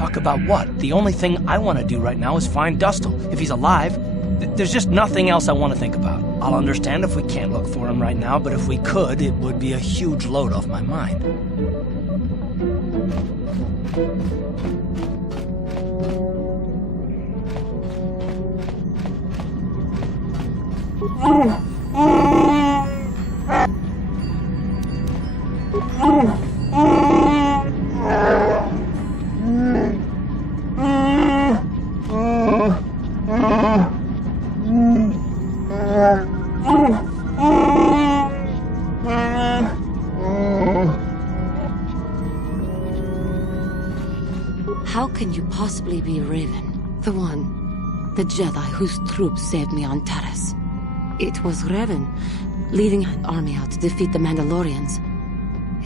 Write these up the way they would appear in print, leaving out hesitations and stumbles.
Talk about what? The only thing I want to do right now is find Dustle. If he's alive, there's just nothing else I want to think about. I'll understand if we can't look for him right now, but if we could, it would be a huge load off my mind. How can you possibly be Raven? The Jedi whose troops saved me on Taris. It was Raven, leading an army out to defeat the Mandalorians.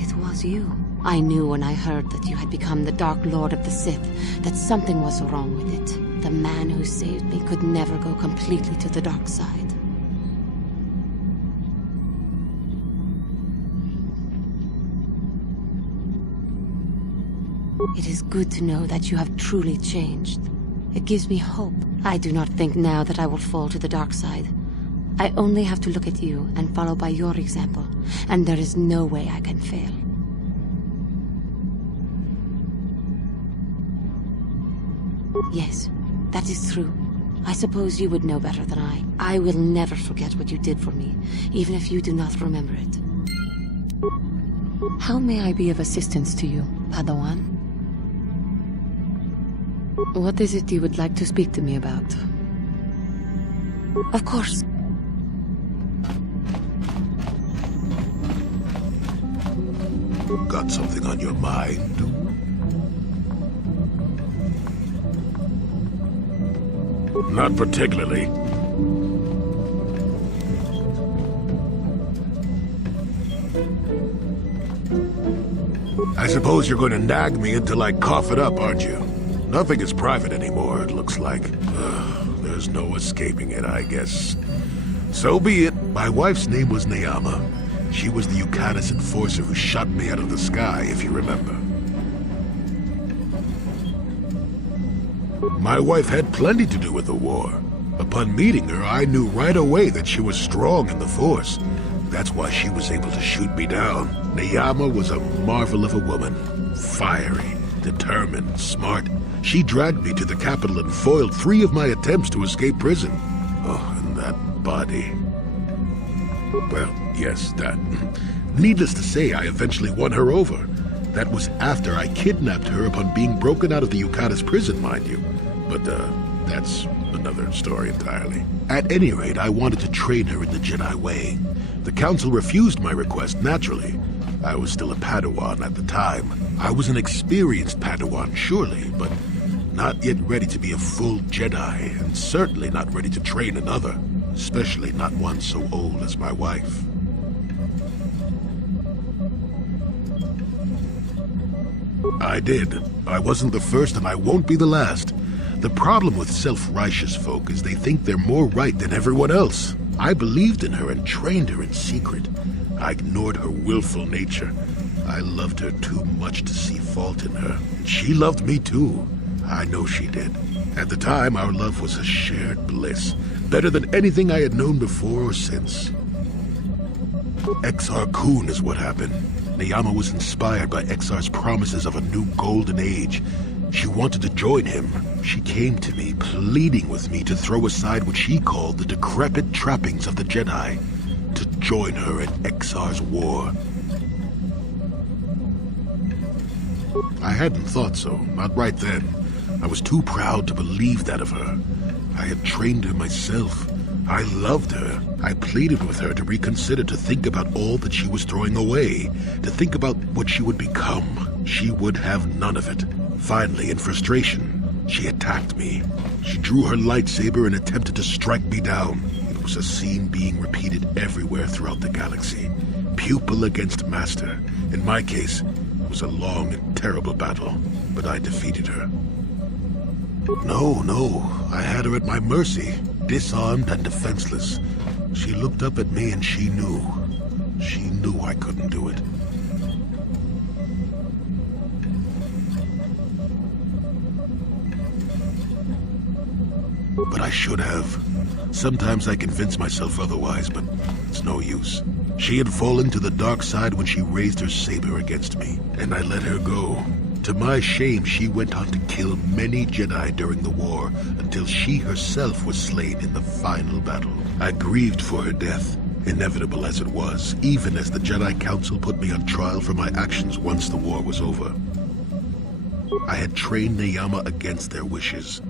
It was you. I knew when I heard that you had become the Dark Lord of the Sith, that something was wrong with it. The man who saved me could never go completely to the dark side. It is good to know that you have truly changed. It gives me hope. I do not think now that I will fall to the dark side. I only have to look at you and follow by your example, and there is no way I can fail. Yes, that is true. I suppose you would know better than I. I will never forget what you did for me, even if you do not remember it. How may I be of assistance to you, Padawan? What is it you would like to speak to me about? Of course. Got something on your mind? Not particularly. I suppose you're going to nag me until I cough it up, aren't you? Nothing is private anymore, it looks like. There's no escaping it, I guess. So be it. My wife's name was Neyama. She was the Yukanis enforcer who shot me out of the sky, if you remember. My wife had plenty to do with the war. Upon meeting her, I knew right away that she was strong in the Force. That's why she was able to shoot me down. Neyama was a marvel of a woman. Fiery, determined, smart. She dragged me to the capital and foiled 3 of my attempts to escape prison. Oh, and that body. Well, yes, that. Needless to say, I eventually won her over. That was after I kidnapped her upon being broken out of the Yukanis prison, mind you. But, that's another story entirely. At any rate, I wanted to train her in the Jedi way. The Council refused my request, naturally. I was still a Padawan at the time. I was an experienced Padawan, surely, but not yet ready to be a full Jedi, and certainly not ready to train another, especially not one so old as my wife. I did. I wasn't the first, and I won't be the last. The problem with self-righteous folk is they think they're more right than everyone else. I believed in her and trained her in secret. I ignored her willful nature. I loved her too much to see fault in her. She loved me too. I know she did. At the time, our love was a shared bliss. Better than anything I had known before or since. Exar Kun is what happened. Neyama was inspired by Exar's promises of a new golden age. She wanted to join him. She came to me, pleading with me to throw aside what she called the decrepit trappings of the Jedi, to join her in Exar's war. I hadn't thought so, not right then. I was too proud to believe that of her. I had trained her myself. I loved her. I pleaded with her to reconsider, to think about all that she was throwing away, to think about what she would become. She would have none of it. Finally, in frustration, she attacked me. She drew her lightsaber and attempted to strike me down. It was a scene being repeated everywhere throughout the galaxy. Pupil against master. In my case, it was a long and terrible battle, but I defeated her. No, I had her at my mercy, disarmed and defenseless. She looked up at me and she knew I couldn't do it. But I should have. Sometimes I convince myself otherwise, but it's no use. She had fallen to the dark side when she raised her saber against me, and I let her go. To my shame, she went on to kill many Jedi during the war, until she herself was slain in the final battle. I grieved for her death, inevitable as it was, even as the Jedi Council put me on trial for my actions once the war was over. I had trained Neyama against their wishes.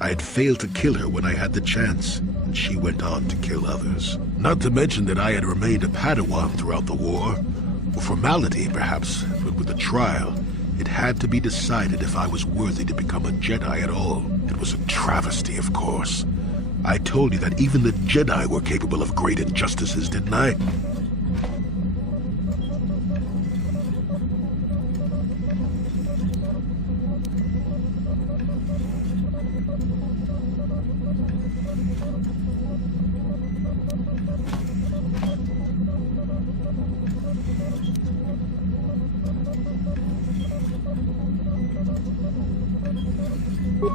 I had failed to kill her when I had the chance, and she went on to kill others. Not to mention that I had remained a Padawan throughout the war. A formality, perhaps, but with the trial, it had to be decided if I was worthy to become a Jedi at all. It was a travesty, of course. I told you that even the Jedi were capable of great injustices, didn't I?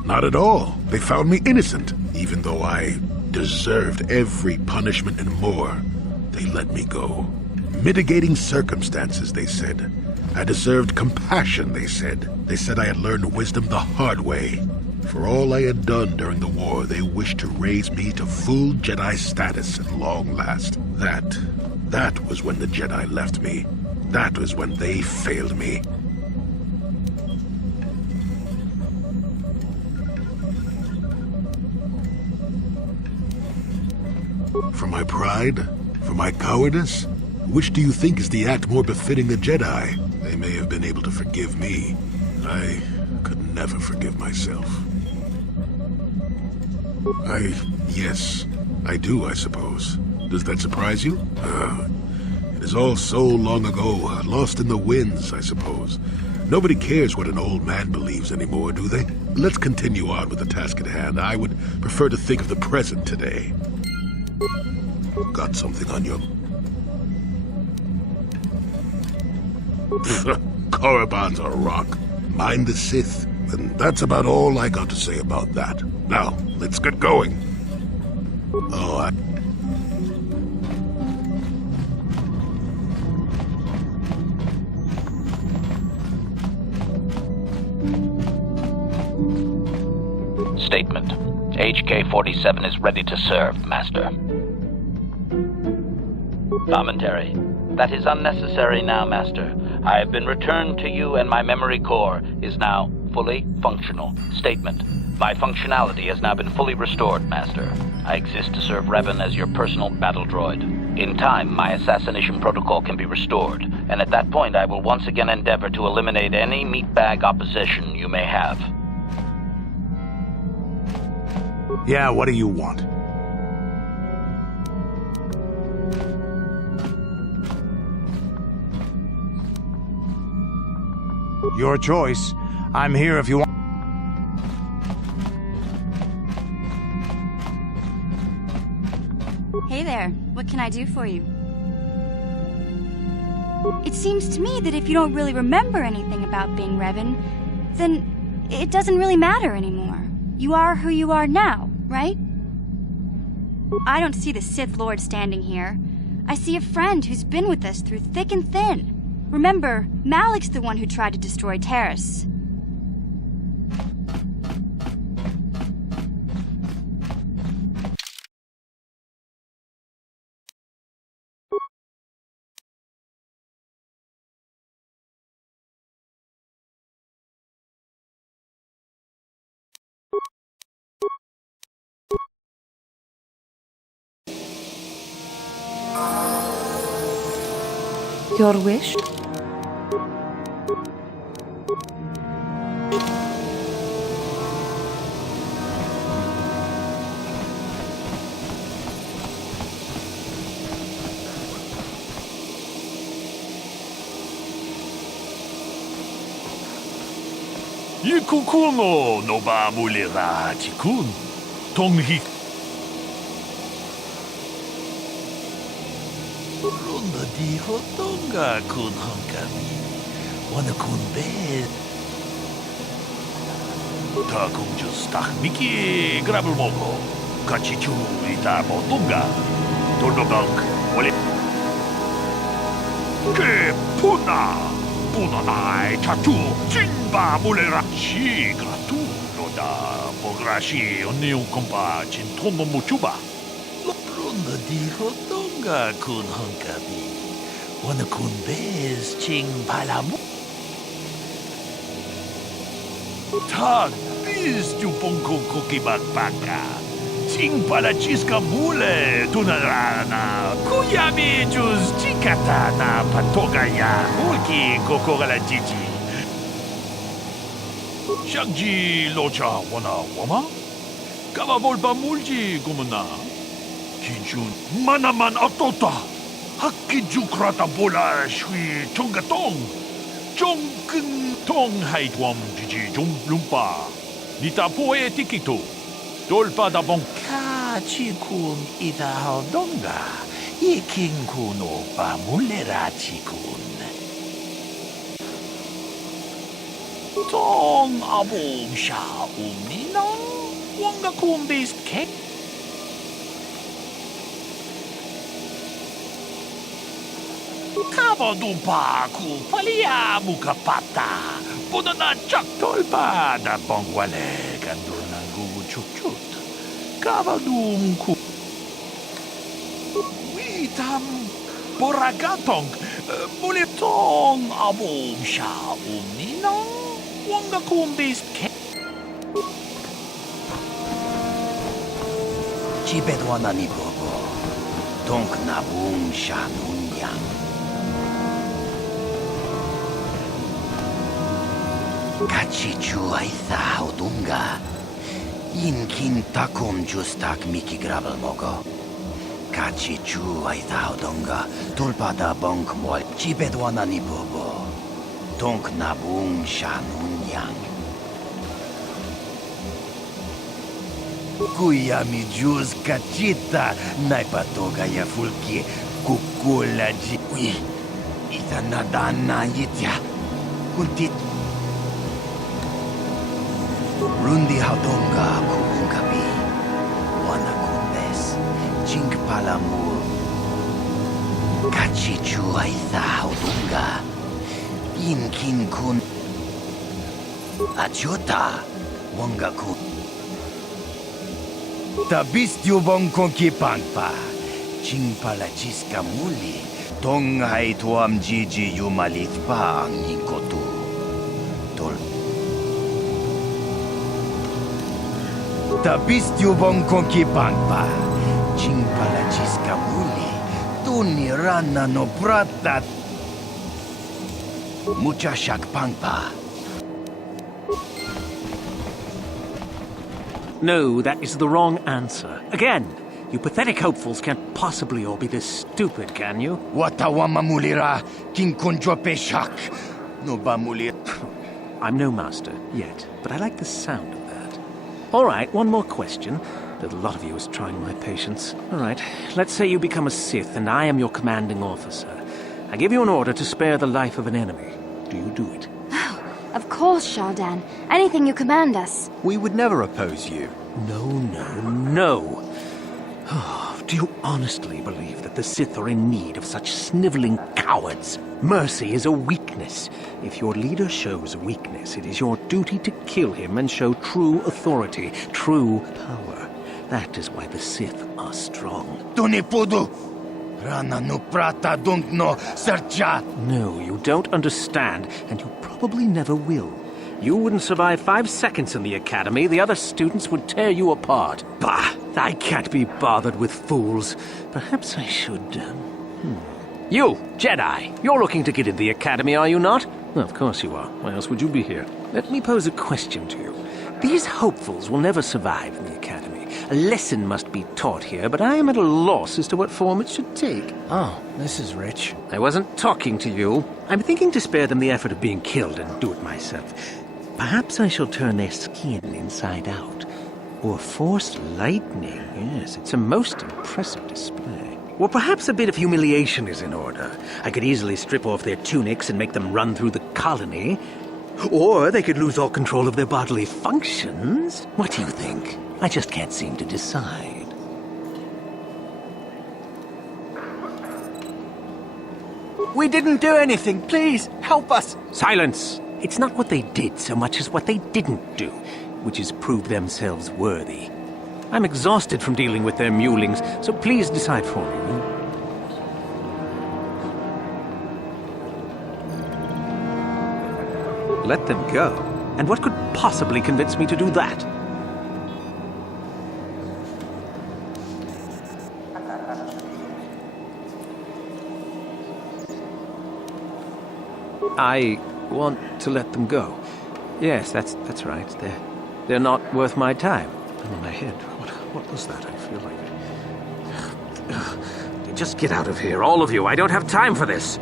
Not at all. They found me innocent, even though I deserved every punishment and more. They let me go. Mitigating circumstances, they said. I deserved compassion, they said. They said I had learned wisdom the hard way. For all I had done during the war, they wished to raise me to full Jedi status at long last. That was when the Jedi left me. That was when they failed me. For my pride? For my cowardice? Which do you think is the act more befitting the Jedi? They may have been able to forgive me. I could never forgive myself. Yes, I do, I suppose. Does that surprise you? It is all so long ago, lost in the winds, I suppose. Nobody cares what an old man believes anymore, do they? Let's continue on with the task at hand. I would prefer to think of the present today. Got something on you? Korriban's a rock. Mind the Sith. And that's about all I got to say about that. Now, let's get going. Oh, Statement. HK-47 is ready to serve, Master. Commentary. That is unnecessary now, Master. I have been returned to you and my memory core is now fully functional. Statement. My functionality has now been fully restored, Master. I exist to serve Revan as your personal battle droid. In time, my assassination protocol can be restored, and at that point I will once again endeavor to eliminate any meatbag opposition you may have. Yeah, what do you want? Your choice. I'm here if you want. Hey there, what can I do for you? It seems to me that if you don't really remember anything about being Revan, then it doesn't really matter anymore. You are who you are now, right? I don't see the Sith Lord standing here. I see a friend who's been with us through thick and thin. Remember, Malik's the one who tried to destroy Taris. Your wish? Yikukuno no ba mulira tikun. Tonghi. Runda di hotonga kun honkami. Wana kun be. 다 공주 스탁 미끼 그랍을 먹고 같이 주이다 뭐던가 돌로방 원래 그 푸나나의 타투 진바 몰래라 시그라투 로다 보그라시 언니우 컴파 진토모 무추바 런더 디호던가 군 헝가비 원어 군베스 칭발라무 탁 비스 주봉코 코키박 바카 칭발라치스카 물레 두나라나 쿠야미 주스 칭카타나 파토가야 홀키 코코가라 지지 샹지 로차 원아 워마 까바볼바 물지 구문나 긴준 마나만 어떠다 학기주 크라타 볼라 슈이 총가똥 종근통 하이트웜 지지 좀룸바 니타 포에 티키토 돌바다봉 카치군 이다하던가 이킹군 오빠 몰래라치군 동 아봉샤 움니나 왕가군 베이스 객 카바두파 쿠팔리아 무카파타 보다나 짝돌바다 봉관레 간돌난구 축축 카바둠 쿠 위탐 보라가통 몰레통 아봉샤 움니나 왕가군 베이스 객 집에도 하나니 보고 동크나붕샤 눈양 같이 주아이사 오동가 인킨 타콤 주스탁 미키 그랍을 먹어 같이 주아이사 오동가 돌바다 벙크 몰 집에도 하나니 보고 동크나붕샤 눈양 Куями джуз качита, найпатога я фульки, кукуляджи. Уй, это надо на етя. Кунти. Рунди хаудонга кукункаби. Вана кунбес. Чинк паламур. Качичу айса хаудонга. Инкин кун. Ачота. Вонга кун. Tabistyu bongkonki pangpa, chingpala chiska muli, tonghai tuam jiji yumalit pa ang inkotu. Tol. Tabistyu bongkonki pangpa, chingpala chiska muli, tuni rana no prata. Muchashak pangpa. No, that is the wrong answer. Again, you pathetic hopefuls can't possibly all be this stupid, can you? Watawama mulira, kinkonjo peshak. No ba mulir. I'm no master, yet, but I like the sound of that. All right, one more question. A lot of you is trying my patience. All right, let's say you become a Sith and I am your commanding officer. I give you an order to spare the life of an enemy. Do you do it? Of course, Shardan. Anything you command us. We would never oppose you. No. Oh, do you honestly believe that the Sith are in need of such sniveling cowards? Mercy is a weakness. If your leader shows weakness, it is your duty to kill him and show true authority, true power. That is why the Sith are strong. Tunipudu! Rana no prata don't no sercha. No, you don't understand, and you probably never will. You wouldn't survive 5 seconds in the academy. The other students would tear you apart. Bah! I can't be bothered with fools. Perhaps I should... You, Jedi! You're looking to get in the academy, are you not? Well, of course you are. Why else would you be here? Let me pose a question to you. These hopefuls will never survive in the academy. A lesson must be taught here, but I am at a loss as to what form it should take. Oh, this is rich. I wasn't talking to you. I'm thinking to spare them the effort of being killed and do it myself. Perhaps I shall turn their skin inside out. Or force lightning. Yes, it's a most impressive display. Or perhaps a bit of humiliation is in order. I could easily strip off their tunics and make them run through the colony. Or they could lose all control of their bodily functions. What do you think? I just can't seem to decide. We didn't do anything. Please, help us. Silence! It's not what they did so much as what they didn't do, which is prove themselves worthy. I'm exhausted from dealing with their mulings, so please decide for me. Let them go? And what could possibly convince me to do that? I want to let them go. Yes, that's right. They're not worth my time. I'm in my head. What was that? I feel like... Just get out of here, all of you. I don't have time for this.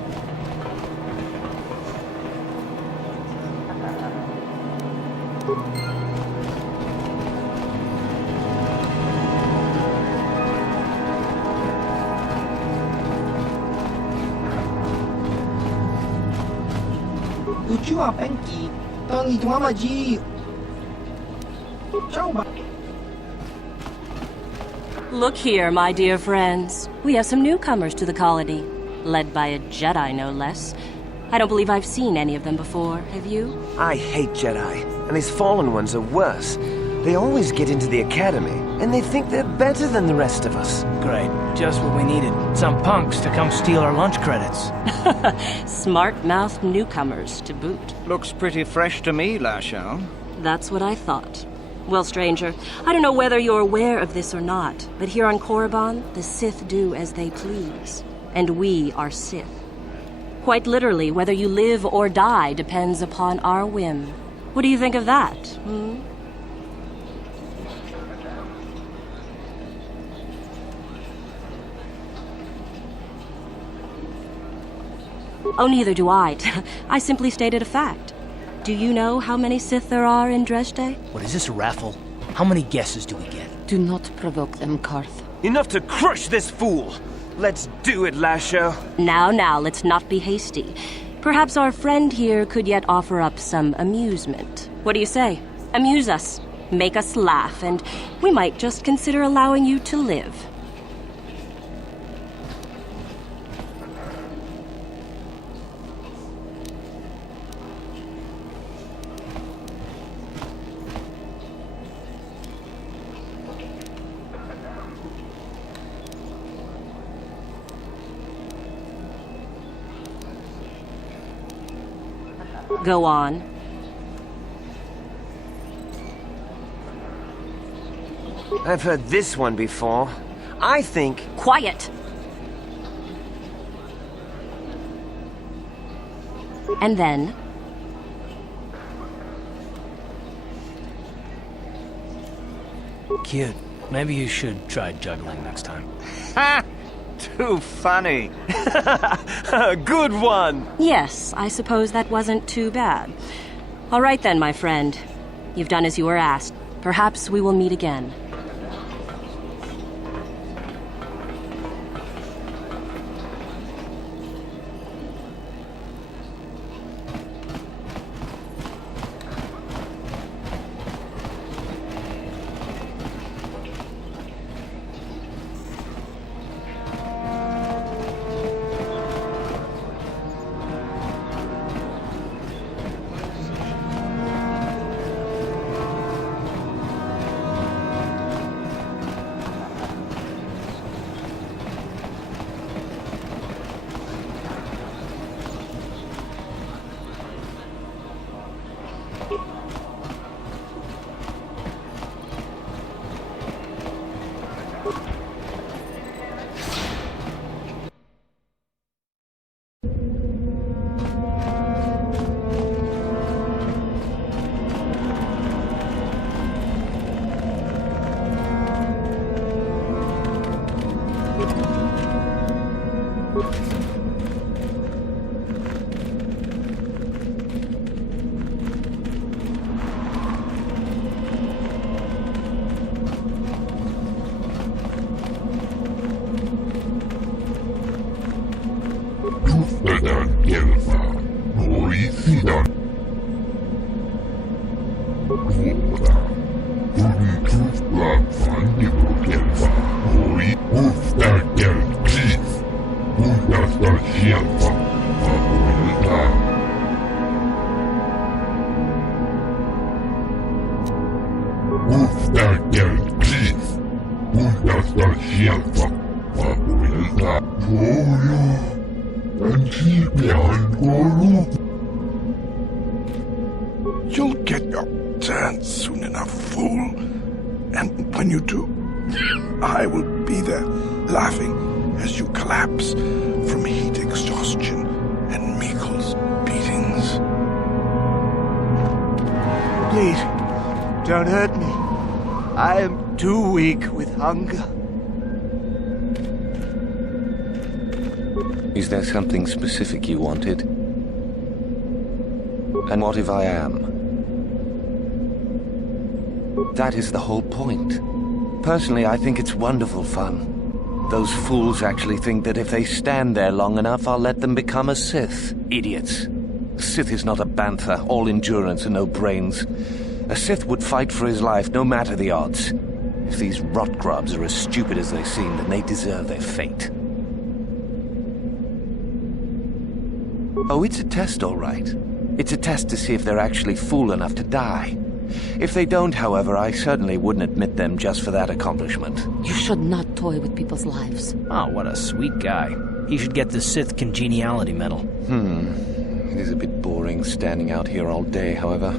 Look here, my dear friends. We have some newcomers to the colony, led by a Jedi, no less. I don't believe I've seen any of them before, have you? I hate Jedi, and these fallen ones are worse. They always get into the academy, and they think they're better than the rest of us. Great. Just what we needed. Some punks to come steal our lunch credits. Smart-mouthed newcomers, to boot. Looks pretty fresh to me, Lashao. That's what I thought. Well, stranger, I don't know whether you're aware of this or not, but here on Korriban, the Sith do as they please. And we are Sith. Quite literally, whether you live or die depends upon our whim. What do you think of that, Oh, neither do I. I simply stated a fact. Do you know how many Sith there are in Dresde? What is this, a raffle? How many guesses do we get? Do not provoke them, Karth. Enough to crush this fool! Let's do it, Lashao. Now, let's not be hasty. Perhaps our friend here could yet offer up some amusement. What do you say? Amuse us. Make us laugh, and we might just consider allowing you to live. Go on. I've heard this one before. I think... Quiet! And then... Kid, maybe you should try juggling next time. Ha! Too funny. Good one. Yes, I suppose that wasn't too bad. All right then, my friend. You've done as you were asked. Perhaps we will meet again. You'll get your turn soon enough, fool. And when you do, I will be there, laughing as you collapse from heat exhaustion and Mikkel's beatings. Please, don't hurt me. I am too weak with hunger. Is there something specific you wanted? And what if I am? That is the whole point. Personally, I think it's wonderful fun. Those fools actually think that if they stand there long enough, I'll let them become a Sith. Idiots. A Sith is not a bantha, all endurance and no brains. A Sith would fight for his life, no matter the odds. If these rot grubs are as stupid as they seem, then they deserve their fate. Oh, it's a test, all right. It's a test to see if they're actually fool enough to die. If they don't, however, I certainly wouldn't admit them just for that accomplishment. You should not toy with people's lives. Oh, what a sweet guy. He should get the Sith Congeniality Medal. It is a bit boring standing out here all day, however.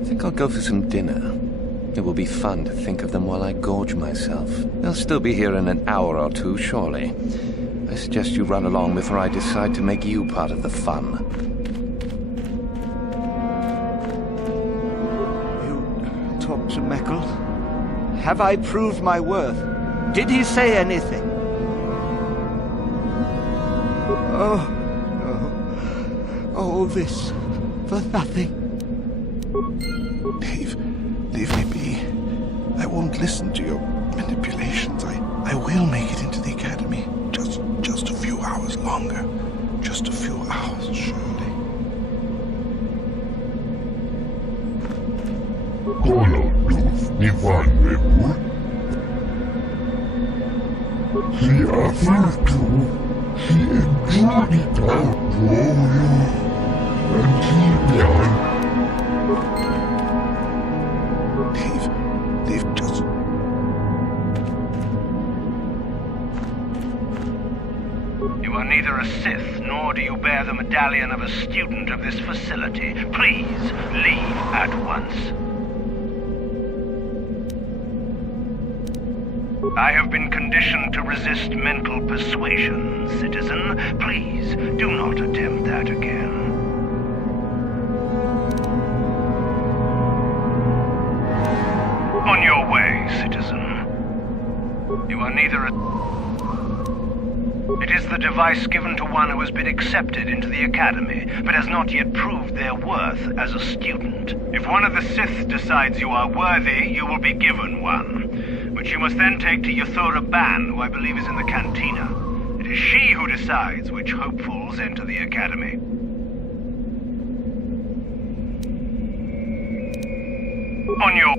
I think I'll go for some dinner. It will be fun to think of them while I gorge myself. They'll still be here in an hour or two, surely. I suggest you run along before I decide to make you part of the fun. You talked to Mikkel? Have I proved my worth? Did he say anything? Oh, no. All this for nothing. Leave me be. I won't listen to your manipulations. I will make it into the academy. Just a few hours longer. Just a few hours, surely. Leave, just... You are neither a Sith, nor do you bear the medallion of a student of this facility. Please, leave at once. I have been conditioned to resist mental persuasion, citizen. Please, do not attempt that again. On your way, citizen. You are neither a... It is the device given to one who has been accepted into the academy, but has not yet proved their worth as a student. If one of the Sith decides you are worthy, you will be given one, which you must then take to Yathura Ban, who I believe is in the cantina. It is she who decides which hopefuls enter the academy. On your...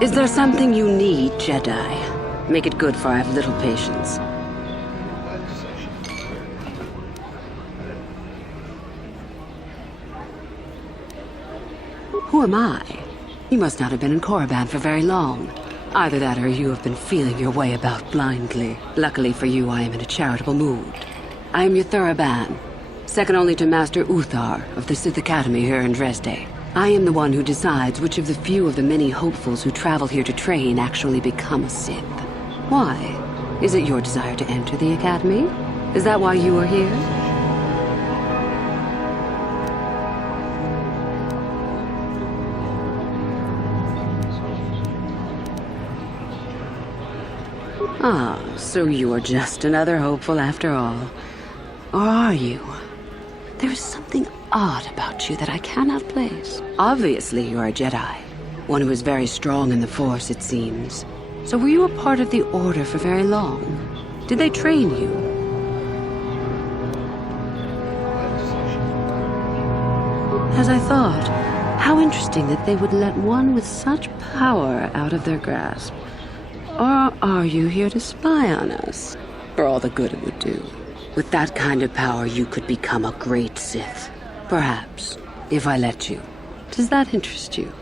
Is there something you need, Jedi? Make it good, for I have little patience. Who am I? You must not have been in Korriban for very long. Either that or you have been feeling your way about blindly. Luckily for you, I am in a charitable mood. I am Yathura Ban, second only to Master Uthar of the Sith Academy here in Dresde. I am the one who decides which of the few of the many hopefuls who travel here to train actually become a Sith. Why? Is it your desire to enter the Academy? Is that why you are here? Ah, so you are just another hopeful after all. Or are you? There is something odd about you that I cannot place. Obviously, you are a Jedi. One who is very strong in the Force, it seems. So were you a part of the Order for very long? Did they train you? As I thought, how interesting that they would let one with such power out of their grasp. Or are you here to spy on us? For all the good it would do. With that kind of power, you could become a great Sith. Perhaps, if I let you. Does that interest you?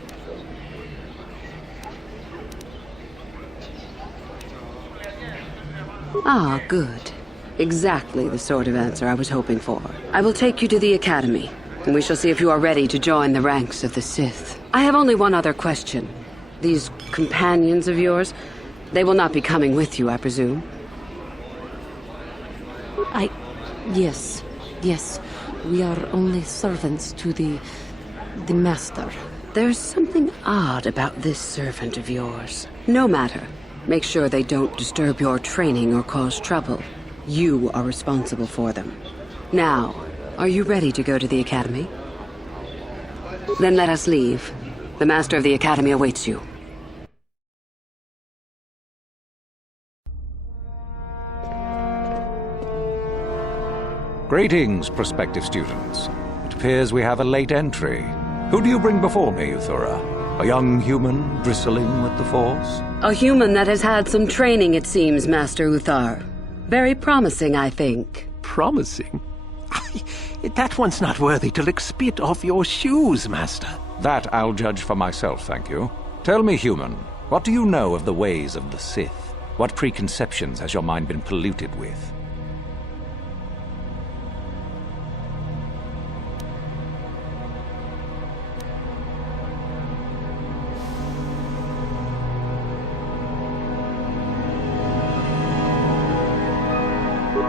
Ah, good. Exactly the sort of answer I was hoping for. I will take you to the Academy, and we shall see if you are ready to join the ranks of the Sith. I have only one other question. These companions of yours, they will not be coming with you, I presume? Yes. We are only servants to the Master. There's something odd about this servant of yours. No matter. Make sure they don't disturb your training or cause trouble. You are responsible for them. Now, are you ready to go to the Academy? Then let us leave. The Master of the Academy awaits you. Greetings, prospective students. It appears we have a late entry. Who do you bring before me, Uthura? A young human bristling with the Force? A human that has had some training, it seems, Master Uthar. Very promising, I think. Promising? That one's not worthy to lick spit off your shoes, Master. That I'll judge for myself, thank you. Tell me, human, what do you know of the ways of the Sith? What preconceptions has your mind been polluted with?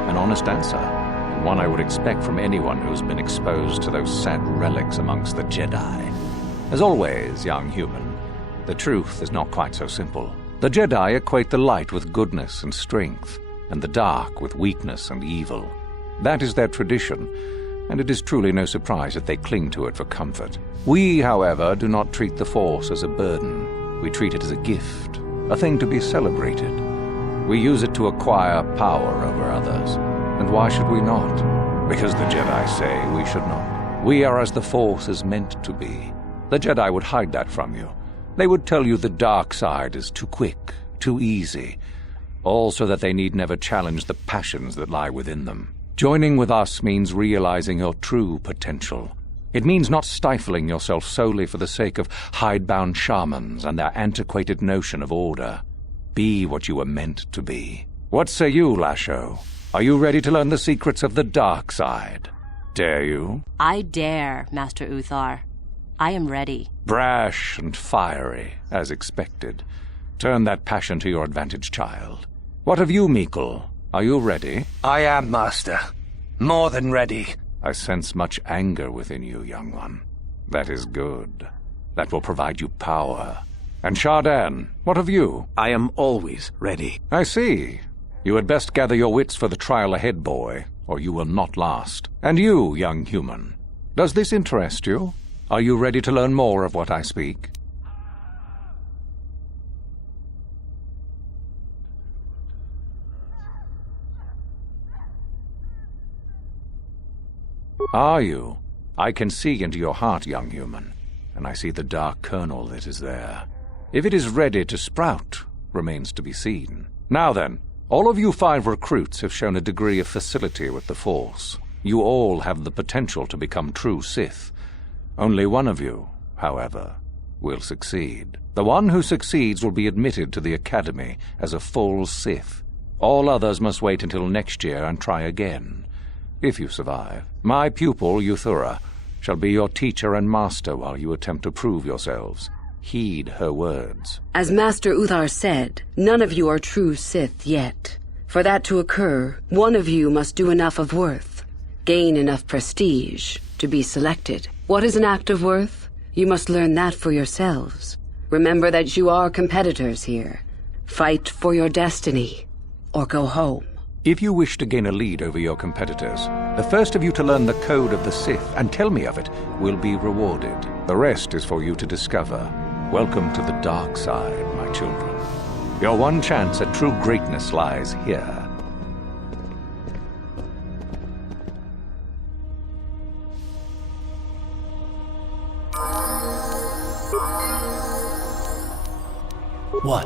An honest answer, and one I would expect from anyone who's been exposed to those sad relics amongst the Jedi. As always, young human, the truth is not quite so simple. The Jedi equate the light with goodness and strength, and the dark with weakness and evil. That is their tradition, and it is truly no surprise that they cling to it for comfort. We, however, do not treat the Force as a burden. We treat it as a gift, a thing to be celebrated. We use it to acquire power over others. And why should we not? Because the Jedi say we should not. We are as the Force is meant to be. The Jedi would hide that from you. They would tell you the dark side is too quick, too easy, all so that they need never challenge the passions that lie within them. Joining with us means realizing your true potential. It means not stifling yourself solely for the sake of hidebound shamans and their antiquated notion of order. Be what you were meant to be. What say you, Lasho? Are you ready to learn the secrets of the dark side? Dare you? I dare, Master Uthar. I am ready. Brash and fiery, as expected. Turn that passion to your advantage, child. What of you, Meekle? Are you ready? I am, Master. More than ready. I sense much anger within you, young one. That is good. That will provide you power. And Shardan, what of you? I am always ready. I see. You had best gather your wits for the trial ahead, boy, or you will not last. And you, young human, does this interest you? Are you ready to learn more of what I speak? Are you? I can see into your heart, young human, and I see the dark kernel that is there. If it is ready to sprout, remains to be seen. Now then, all of you 5 recruits have shown a degree of facility with the Force. You all have the potential to become true Sith. Only one of you, however, will succeed. The one who succeeds will be admitted to the Academy as a full Sith. All others must wait until next year and try again, if you survive. My pupil, Uthura, shall be your teacher and master while you attempt to prove yourselves. Heed her words. As Master Uthar said, none of you are true Sith yet. For that to occur, one of you must do enough of worth, gain enough prestige, to be selected. What is an act of worth? You must learn that for yourselves. Remember that you are competitors here. Fight for your destiny, or go home. If you wish to gain a lead over your competitors, the first of you to learn the code of the Sith and tell me of it will be rewarded. The rest is for you to discover. Welcome to the dark side, my children. Your one chance at true greatness lies here. What?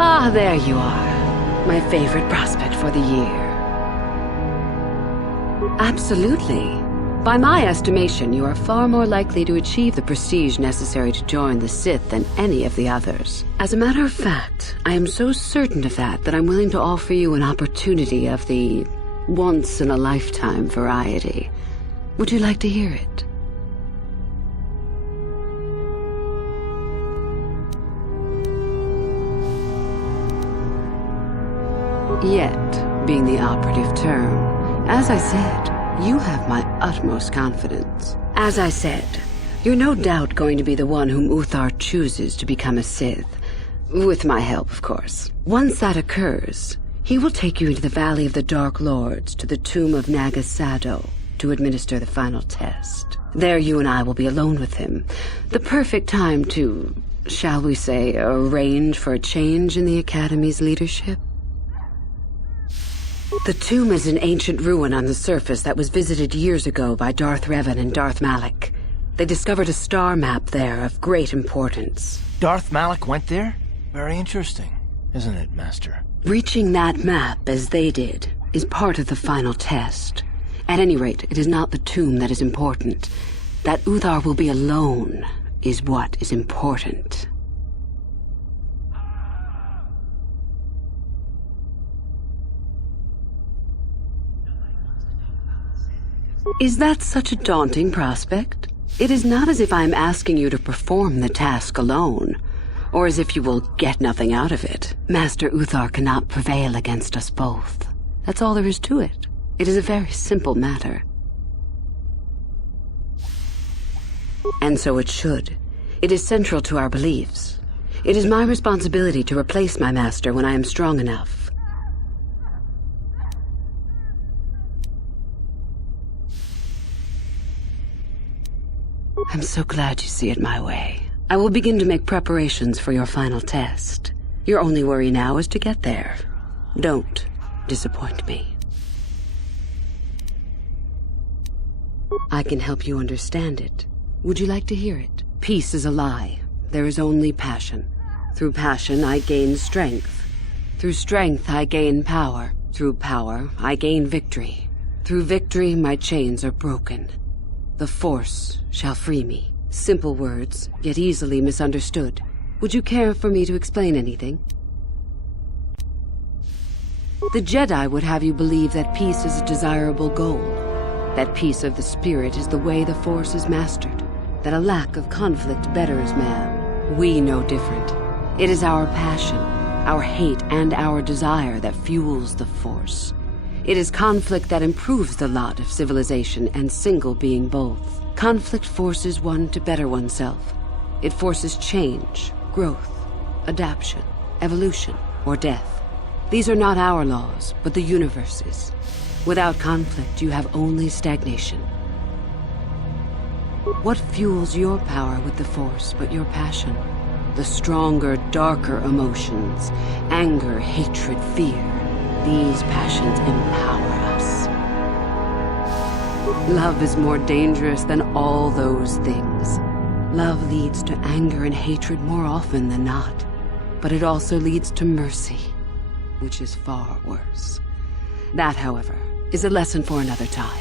Ah, there you are. My favorite prospect for the year. Absolutely. By my estimation, you are far more likely to achieve the prestige necessary to join the Sith than any of the others. As a matter of fact, I am so certain of that I'm willing to offer you an opportunity of the once-in-a-lifetime variety. Would you like to hear it? Yet, being the operative term. As I said, you have my utmost confidence. As I said, you're no doubt going to be the one whom Uthar chooses to become a Sith. With my help, of course. Once that occurs, he will take you into the Valley of the Dark Lords to the tomb of Nagasado to administer the final test. There you and I will be alone with him. The perfect time to, shall we say, arrange for a change in the Academy's leadership. The tomb is an ancient ruin on the surface that was visited years ago by Darth Revan and Darth Malak. They discovered a star map there of great importance. Darth Malak went there? Very interesting, isn't it, Master? Reaching that map, as they did, is part of the final test. At any rate, it is not the tomb that is important. That Uthar will be alone is what is important. Is that such a daunting prospect? It is not as if I am asking you to perform the task alone, or as if you will get nothing out of it. Master Uthar cannot prevail against us both. That's all there is to it. It is a very simple matter. And so it should. It is central to our beliefs. It is my responsibility to replace my master when I am strong enough. I'm so glad you see it my way. I will begin to make preparations for your final test. Your only worry now is to get there. Don't disappoint me. I can help you understand it. Would you like to hear it? Peace is a lie. There is only passion. Through passion, I gain strength. Through strength, I gain power. Through power, I gain victory. Through victory, my chains are broken. The Force shall free me. Simple words, yet easily misunderstood. Would you care for me to explain anything? The Jedi would have you believe that peace is a desirable goal. That peace of the spirit is the way the Force is mastered. That a lack of conflict betters man. We know different. It is our passion, our hate, and our desire that fuels the Force. It is conflict that improves the lot of civilization and single being both. Conflict forces one to better oneself. It forces change, growth, adaptation, evolution, or death. These are not our laws, but the universe's. Without conflict, you have only stagnation. What fuels your power with the Force but your passion? The stronger, darker emotions, anger, hatred, fear. These passions empower us. Love is more dangerous than all those things. Love leads to anger and hatred more often than not. But it also leads to mercy, which is far worse. That, however, is a lesson for another time.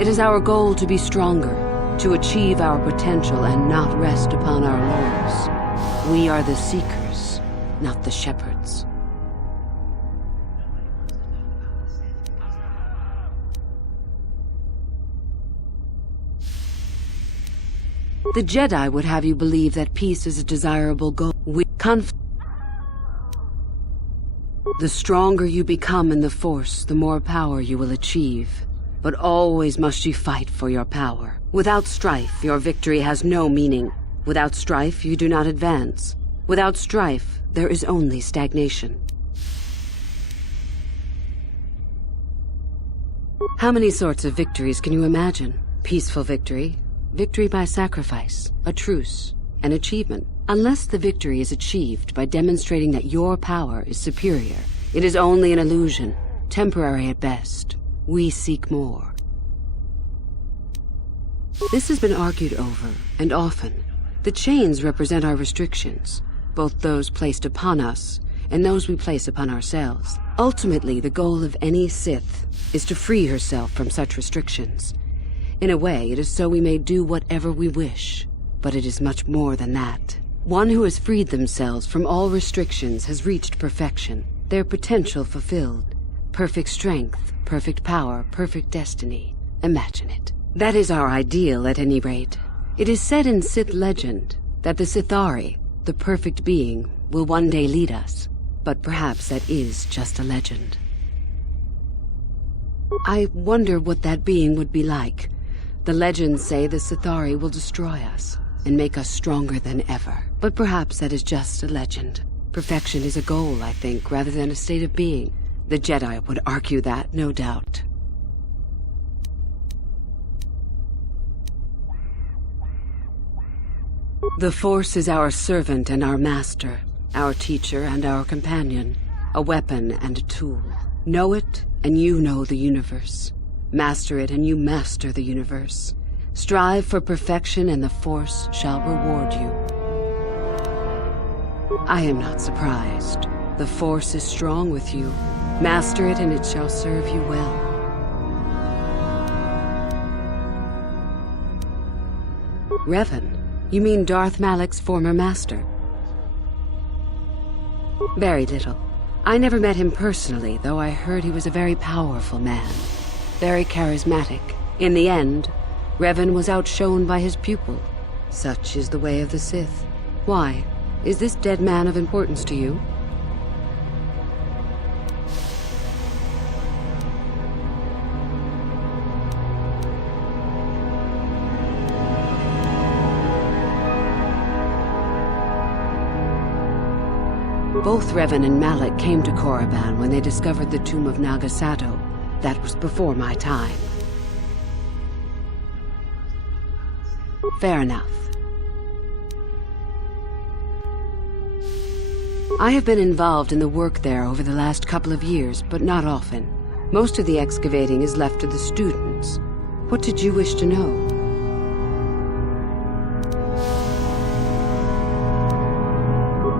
It is our goal to be stronger, to achieve our potential and not rest upon our laurels. We are the seekers, not the shepherds. The Jedi would have you believe that peace is a desirable goal. The stronger you become in the Force, the more power you will achieve. But always must you fight for your power. Without strife, your victory has no meaning. Without strife, you do not advance. Without strife, there is only stagnation. How many sorts of victories can you imagine? Peaceful victory, victory by sacrifice, a truce, an achievement. Unless the victory is achieved by demonstrating that your power is superior, it is only an illusion, temporary at best. We seek more. This has been argued over, and often. The chains represent our restrictions, both those placed upon us and those we place upon ourselves. Ultimately, the goal of any Sith is to free herself from such restrictions. In a way, it is so we may do whatever we wish, but it is much more than that. One who has freed themselves from all restrictions has reached perfection, their potential fulfilled. Perfect strength, perfect power, perfect destiny. Imagine it. That is our ideal, at any rate. It is said in Sith legend that the Sithari, the perfect being, will one day lead us. But perhaps that is just a legend. I wonder what that being would be like. The legends say the Sithari will destroy us and make us stronger than ever. But perhaps that is just a legend. Perfection is a goal, I think, rather than a state of being. The Jedi would argue that, no doubt. The Force is our servant and our master, our teacher and our companion, a weapon and a tool. Know it, and you know the universe. Master it, and you master the universe. Strive for perfection, and the Force shall reward you. I am not surprised. The Force is strong with you. Master it, and it shall serve you well. Revan, you mean Darth Malak's former master? Very little. I never met him personally, though I heard he was a very powerful man. Very charismatic. In the end, Revan was outshone by his pupil. Such is the way of the Sith. Why? Is this dead man of importance to you? Both Revan and Malak came to Korriban when they discovered the tomb of Nagasato. That was before my time. Fair enough. I have been involved in the work there over the last couple of years, but not often. Most of the excavating is left to the students. What did you wish to know?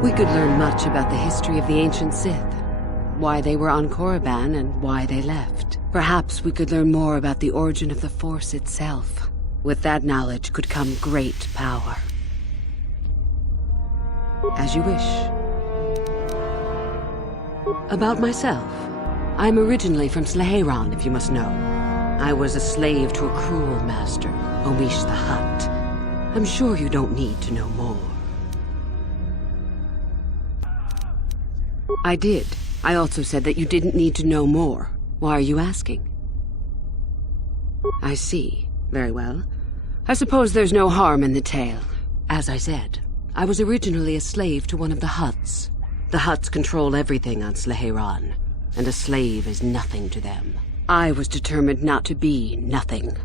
We could learn much about the history of the ancient Sith, why they were on Korriban and why they left. Perhaps we could learn more about the origin of the Force itself. With that knowledge could come great power. As you wish. About myself. I'm originally from Sleheyron, if you must know. I was a slave to a cruel master, Omish the Hutt. I'm sure you don't need to know more. I did. I also said that you didn't need to know more. Why are you asking? I see. Very well. I suppose there's no harm in the tale. As I said, I was originally a slave to one of the Hutts. The Hutts control everything on Sleheyron, and a slave is nothing to them. I was determined not to be nothing.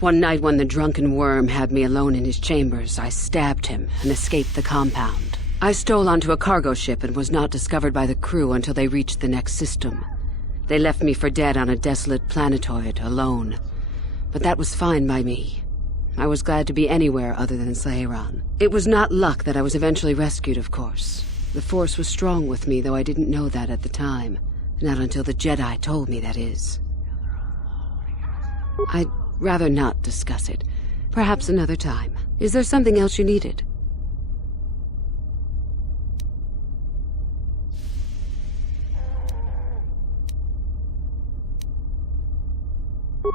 One night when the drunken worm had me alone in his chambers, I stabbed him and escaped the compound. I stole onto a cargo ship and was not discovered by the crew until they reached the next system. They left me for dead on a desolate planetoid, alone. But that was fine by me. I was glad to be anywhere other than Sleheyron. It was not luck that I was eventually rescued, of course. The Force was strong with me, though I didn't know that at the time. Not until the Jedi told me, that is. I'd rather not discuss it. Perhaps another time. Is there something else you needed?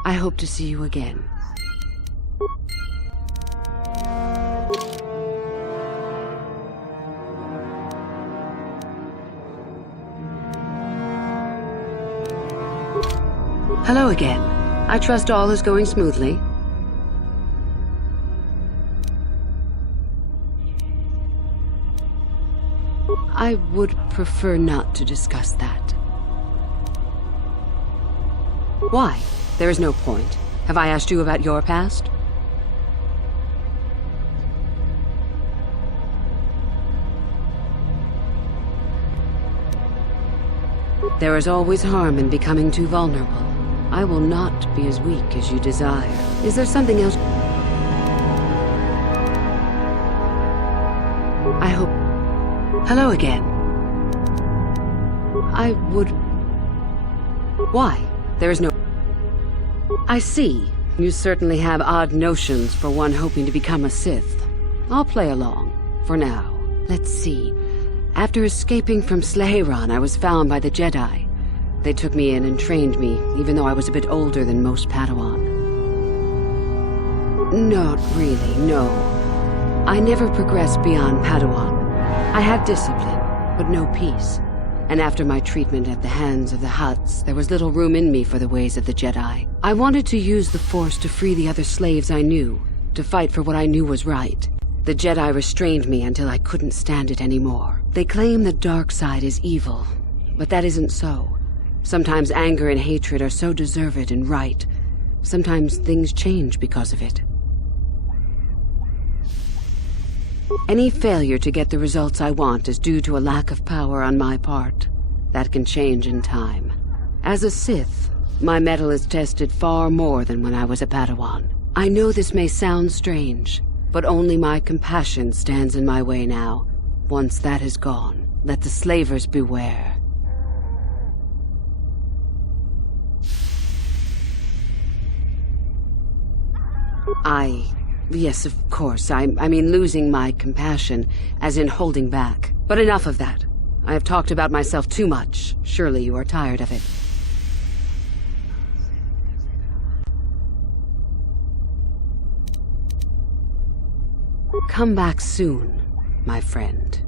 I hope to see you again. Hello again. I trust all is going smoothly. I would prefer not to discuss that. Why? There is no point. Have I asked you about your past? There is always harm in becoming too vulnerable. I will not be as weak as you desire. Is there something else? I hope... Hello again. I would... Why? There is no... I see. You certainly have odd notions for one hoping to become a Sith. I'll play along, for now. Let's see. After escaping from Sleheyron, I was found by the Jedi. They took me in and trained me, even though I was a bit older than most Padawan. Not really, no. I never progressed beyond Padawan. I had discipline, but no peace. And after my treatment at the hands of the Hutts, there was little room in me for the ways of the Jedi. I wanted to use the Force to free the other slaves I knew, to fight for what I knew was right. The Jedi restrained me until I couldn't stand it anymore. They claim the dark side is evil, but that isn't so. Sometimes anger and hatred are so deserved and right. Sometimes things change because of it. Any failure to get the results I want is due to a lack of power on my part. That can change in time. As a Sith, my mettle is tested far more than when I was a Padawan. I know this may sound strange, but only my compassion stands in my way now. Once that is gone, let the slavers beware. Yes, of course. I mean losing my compassion, as in holding back. But enough of that. I have talked about myself too much. Surely you are tired of it. Come back soon, my friend.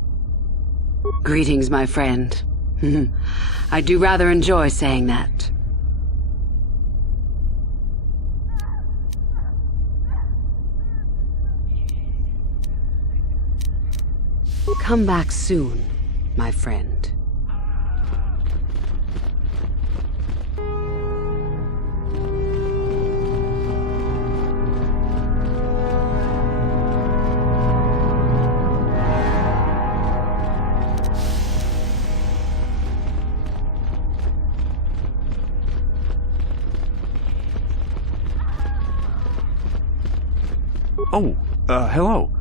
Greetings, my friend. I do rather enjoy saying that. Come back soon, my friend. Oh, hello.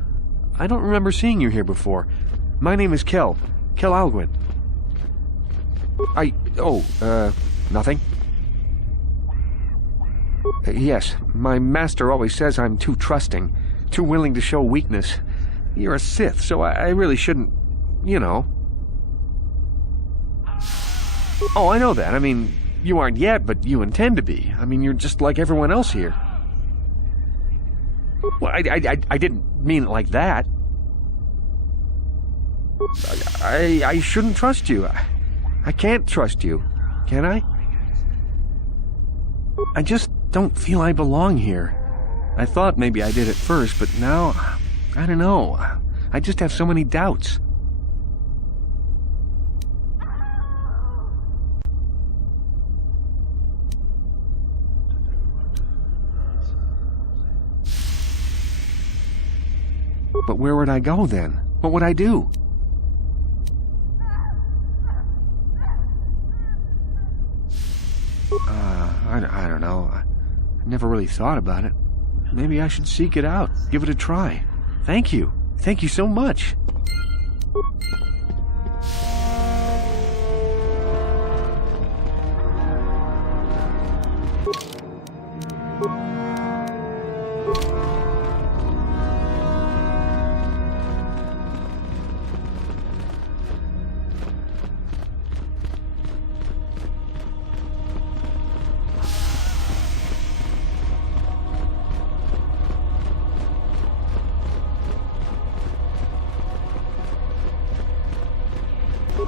I don't remember seeing you here before. My name is Kel Alguin. Nothing? Yes, my master always says I'm too trusting, too willing to show weakness. You're a Sith, so I really shouldn't, you know. Oh, I know that. I mean, you aren't yet, but you intend to be. I mean, you're just like everyone else here. Well, I didn't mean it like that. I shouldn't trust you. I can't trust you, can I? I just don't feel I belong here. I thought maybe I did at first, but now, I don't know. I just have so many doubts. But where would I go then? What would I do? I don't know. I never really thought about it. Maybe I should seek it out, give it a try. Thank you. Thank you so much.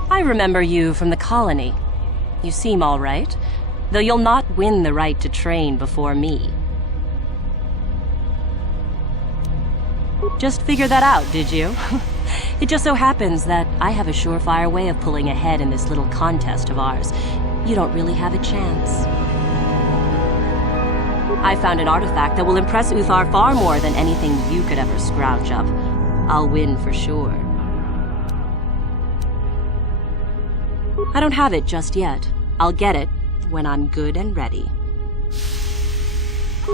I remember you from the colony. You seem all right, though you'll not win the right to train before me. Just figure that out, did you? It just so happens that I have a surefire way of pulling ahead in this little contest of ours. You don't really have a chance. I found an artifact that will impress Uthar far more than anything you could ever scrounge up. I'll win for sure. I don't have it just yet. I'll get it when I'm good and ready.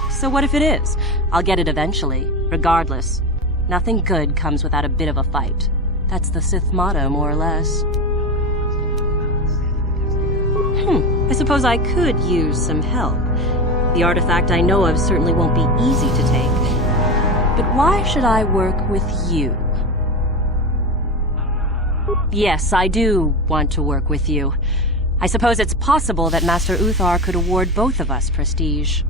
So what if it is? I'll get it eventually, regardless. Nothing good comes without a bit of a fight. That's the Sith motto, more or less. I suppose I could use some help. The artifact I know of certainly won't be easy to take. But why should I work with you? Yes, I do want to work with you. I suppose it's possible that Master Uthar could award both of us prestige.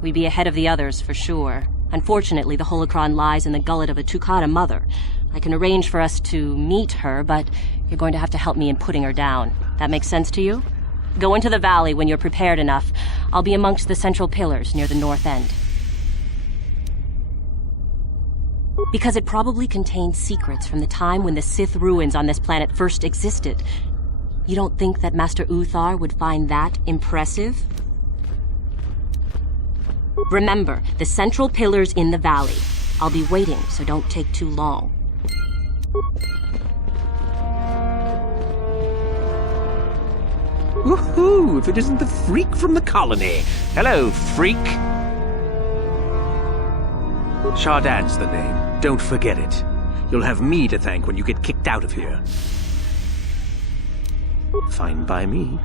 We'd be ahead of the others for sure. Unfortunately, the holocron lies in the gullet of a Tukata mother. I can arrange for us to meet her, but you're going to have to help me in putting her down. That makes sense to you? Go into the valley when you're prepared enough. I'll be amongst the central pillars near the north end. Because it probably contains secrets from the time when the Sith ruins on this planet first existed. You don't think that Master Uthar would find that impressive? Remember, the central pillar's in the valley. I'll be waiting, so don't take too long. Woohoo! If it isn't the freak from the colony. Hello, freak. Shardan's the name. Don't forget it. You'll have me to thank when you get kicked out of here. Fine by me.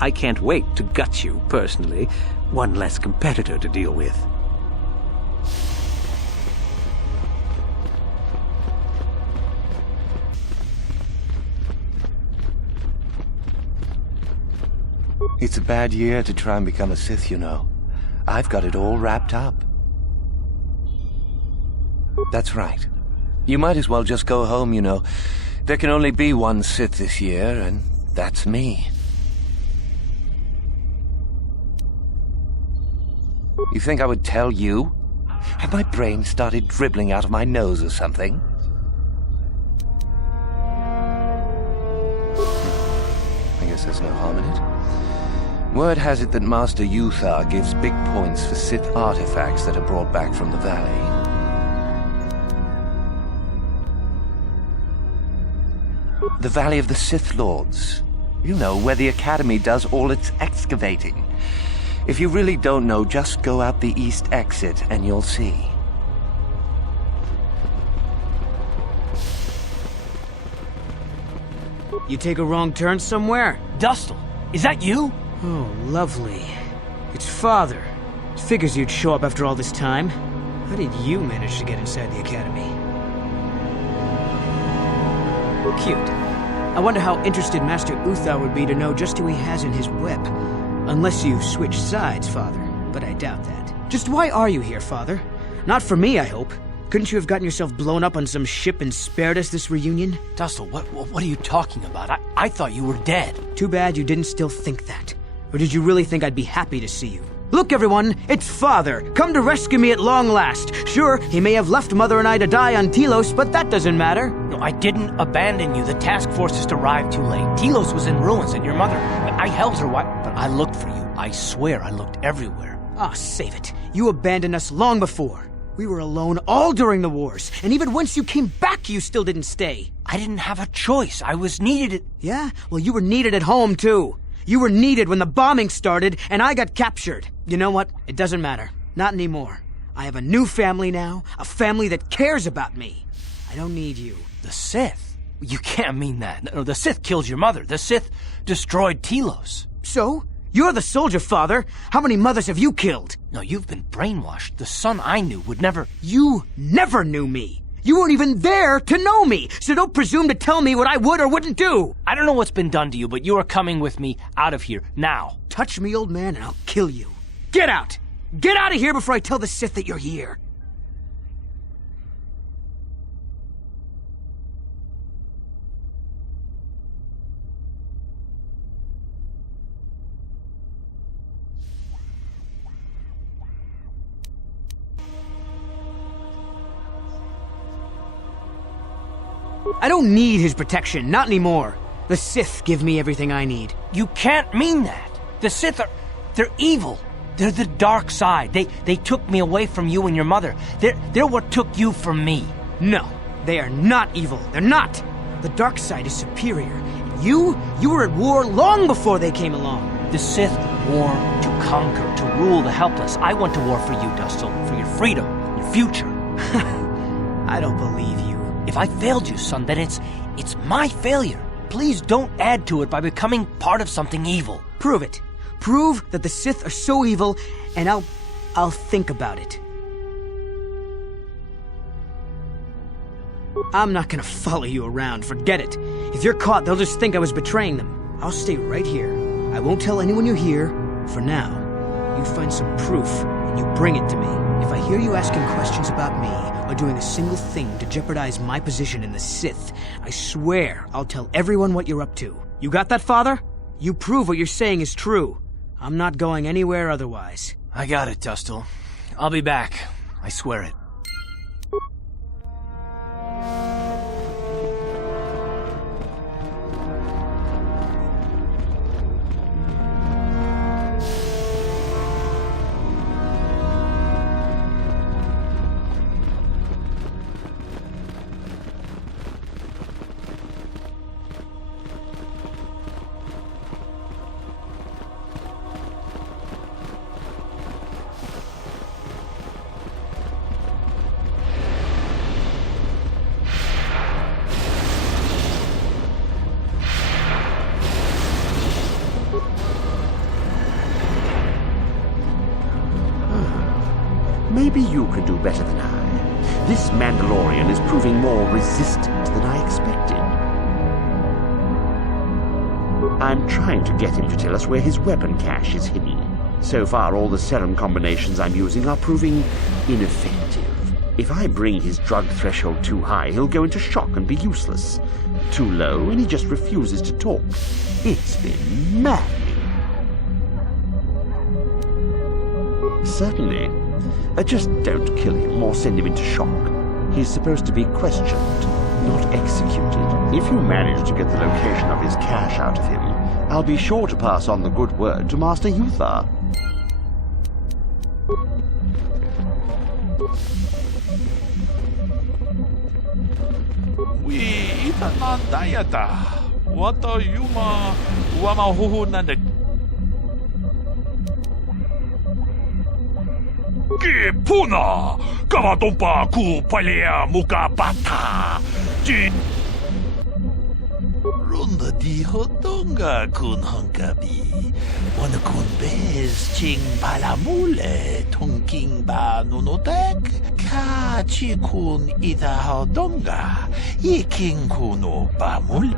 I can't wait to gut you, personally. One less competitor to deal with. It's a bad year to try and become a Sith, you know. I've got it all wrapped up. That's right. You might as well just go home, you know. There can only be one Sith this year, and that's me. You think I would tell you? Have my brain started dribbling out of my nose or something? I guess there's no harm in it. Word has it that Master Uthar gives big points for Sith artifacts that are brought back from the valley. The Valley of the Sith Lords. You know, where the Academy does all its excavating. If you really don't know, just go out the east exit and you'll see. You take a wrong turn somewhere? Dustle, is that you? Oh, lovely. It's Father. Figures you'd show up after all this time. How did you manage to get inside the Academy? Cute. I wonder how interested Master Uthar would be to know just who he has in his whip. Unless you've switched sides, Father. But I doubt that. Just why are you here, Father? Not for me, I hope. Couldn't you have gotten yourself blown up on some ship and spared us this reunion? Dustle, what are you talking about? I thought you were dead. Too bad you didn't still think that. Or did you really think I'd be happy to see you? Look, everyone, it's Father, come to rescue me at long last. Sure, he may have left Mother and I to die on Telos, but that doesn't matter. No, I didn't abandon you. The task force just arrived too late. Telos was in ruins, and your mother... I held her but I looked for you. I swear I looked everywhere. Ah, save it. You abandoned us long before. We were alone all during the wars, and even once you came back, you still didn't stay. I didn't have a choice. I was needed. Yeah? Well, you were needed at home, too. You were needed when the bombing started, and I got captured. You know what? It doesn't matter. Not anymore. I have a new family now, a family that cares about me. I don't need you. The Sith? You can't mean that. No, the Sith killed your mother. The Sith destroyed Telos. So? You're the soldier, Father. How many mothers have you killed? No, you've been brainwashed. The son I knew would never... You never knew me. You weren't even there to know me, so don't presume to tell me what I would or wouldn't do. I don't know what's been done to you, but you are coming with me out of here, now. Touch me, old man, and I'll kill you. Get out! Get out of here before I tell the Sith that you're here. I don't need his protection, not anymore. The Sith give me everything I need. You can't mean that. The Sith they're evil. They're the dark side. They took me away from you and your mother. They're what took you from me. No, they are not evil. They're not. The dark side is superior. You were at war long before they came along. The Sith war to conquer, to rule the helpless. I went to war for you, Dustil, for your freedom, your future. I don't believe you. If I failed you, son, then it's my failure. Please don't add to it by becoming part of something evil. Prove it. Prove that the Sith are so evil, and I'll think about it. I'm not gonna follow you around, forget it. If you're caught, they'll just think I was betraying them. I'll stay right here. I won't tell anyone you're here, for now. You find some proof, and you bring it to me. If I hear you asking questions about me, or doing a single thing to jeopardize my position in the Sith, I swear I'll tell everyone what you're up to. You got that, Father? You prove what you're saying is true. I'm not going anywhere otherwise. I got it, Dustil. I'll be back. I swear it. Maybe you could do better than I. This Mandalorian is proving more resistant than I expected. I'm trying to get him to tell us where his weapon cache is hidden. So far, all the serum combinations I'm using are proving ineffective. If I bring his drug threshold too high, he'll go into shock and be useless. Too low, and he just refuses to talk. It's been maddening. Certainly. Just don't kill him or send him into shock. He's supposed to be questioned, not executed. If you manage to get the location of his cache out of him, I'll be sure to pass on the good word to Master Uthar. We ita dayata. Wata yuma wama huhunanda. Ki puna kamatompa ku palea muka bata. Ji Runda di hotonga kun hankabi. Wana kun bez ching palamule tongking ba nunotek. Ka chi kun ita hodonga. Iking kuno bamul.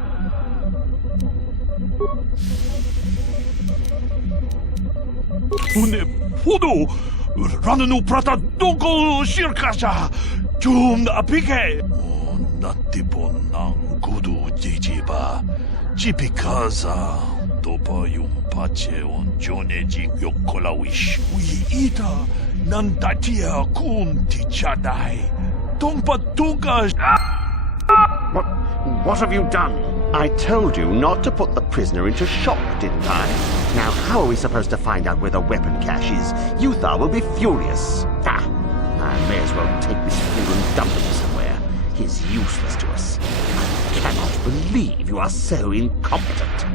Une podo. Ranunu prata doko shirkasha. Jum apike. Natipon nang kudu jijiba. Jipikaza. Topa yung pache on joneji yokolawish. We ita nantatia kun tichadai. Tongpa tunga. What have you done? I told you not to put the prisoner into shock, didn't I? Now, how are we supposed to find out where the weapon cache is? Uthar will be furious. I may as well take this fool and dump him somewhere. He's useless to us. I cannot believe you are so incompetent.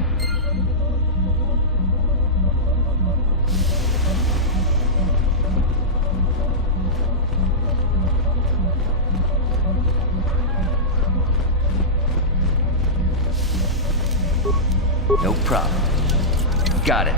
No problem. Got it.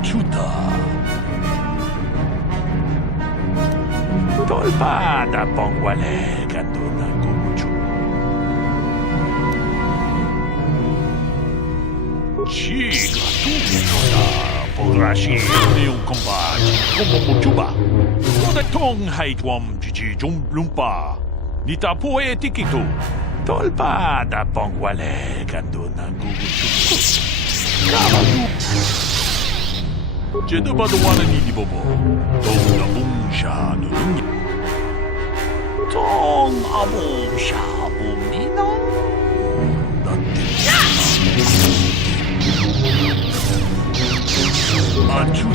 Machuta. Tolpada pongwale kaduna kumuchu. Chica tuta pograshi yung kombaji komomuchuba. Toda tong haitwam jiji lumpa. Nita poe tikitu. Tolpada pongwale kaduna kumuchu. Jeda baduana ni di bobo. Tong abung sha nunung. Tong abung sha umino. Machu.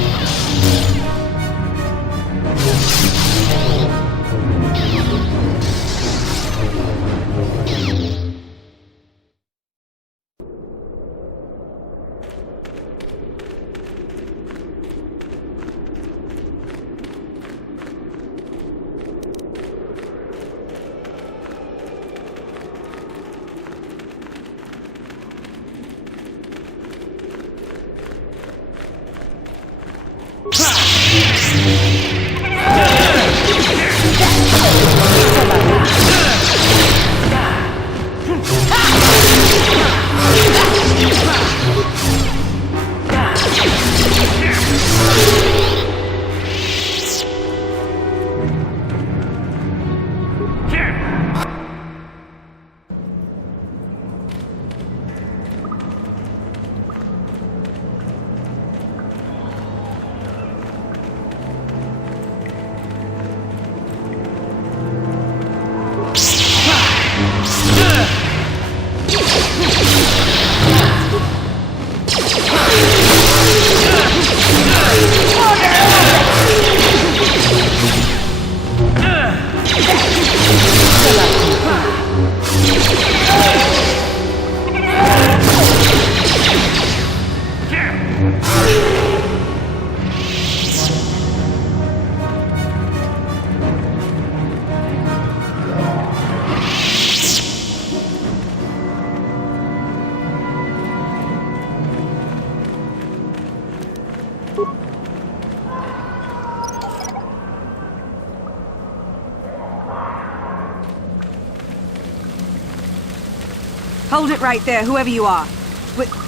Hold it right there, whoever you are.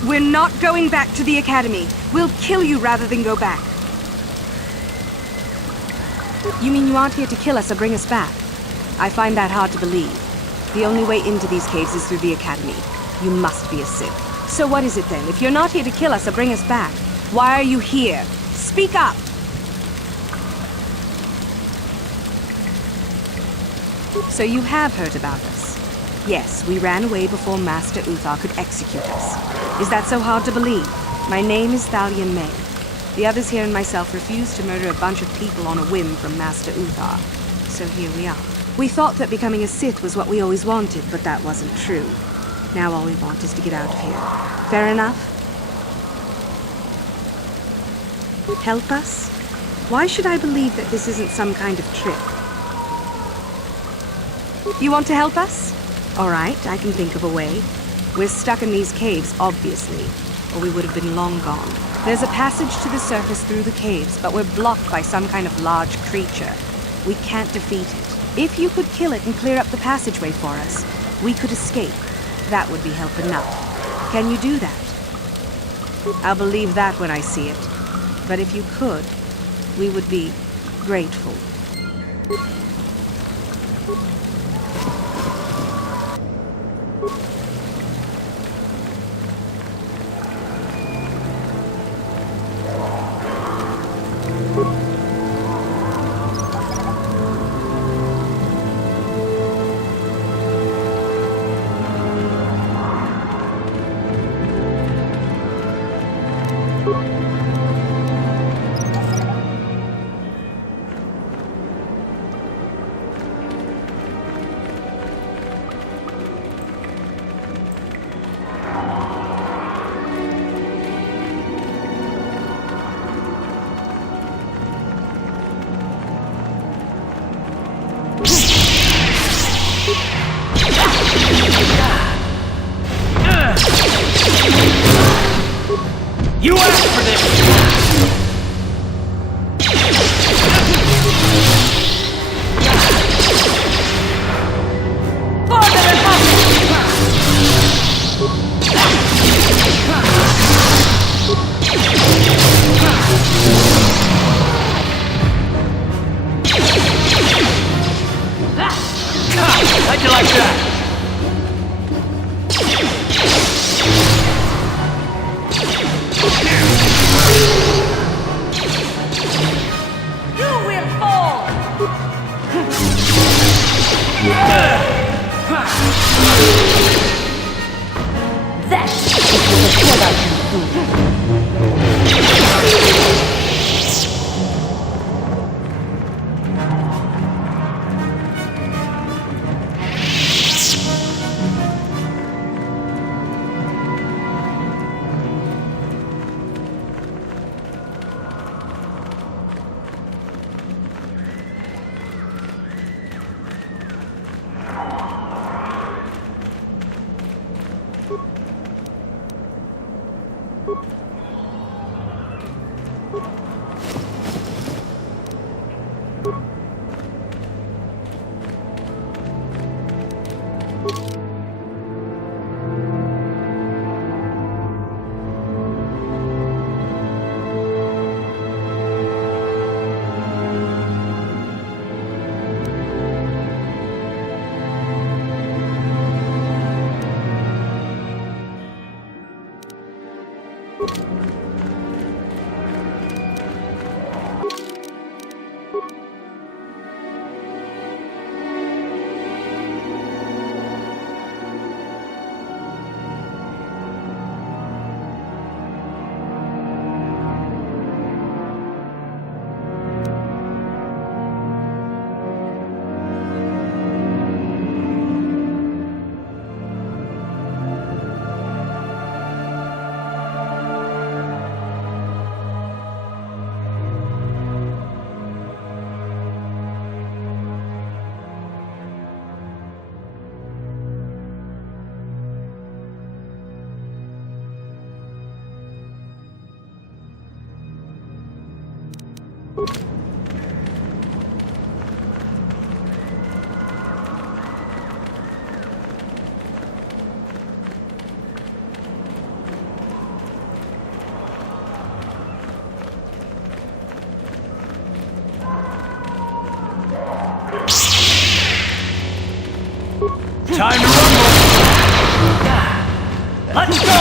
We're not going back to the Academy. We'll kill you rather than go back. You mean you aren't here to kill us or bring us back? I find that hard to believe. The only way into these caves is through the Academy. You must be a Sith. So what is it then? If you're not here to kill us or bring us back, why are you here? Speak up! So you have heard about us. Yes, we ran away before Master Uthar could execute us. Is that so hard to believe? My name is Thalion May. The others here and myself refused to murder a bunch of people on a whim from Master Uthar. So here we are. We thought that becoming a Sith was what we always wanted, but that wasn't true. Now all we want is to get out of here. Fair enough? Help us? Why should I believe that this isn't some kind of trick? You want to help us? All right, I can think of a way. We're stuck in these caves, obviously, or we would have been long gone. There's a passage to the surface through the caves, but we're blocked by some kind of large creature. We can't defeat it. If you could kill it and clear up the passageway for us, we could escape. That would be help enough. Can you do that? I'll believe that when I see it. But if you could, we would be grateful. You asked for this! like that! You will fall! That is what I can Time to rumble! Let's go!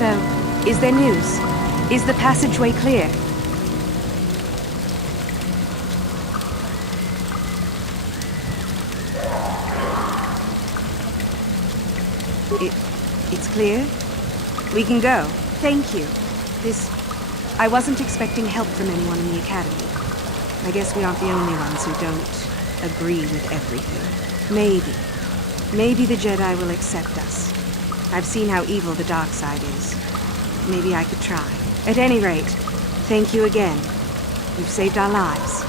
So, is there news? Is the passageway clear? It's clear? We can go. Thank you. I wasn't expecting help from anyone in the Academy. I guess we aren't the only ones who don't agree with everything. Maybe the Jedi will accept us. I've seen how evil the dark side is. Maybe I could try. At any rate, thank you again. You've saved our lives.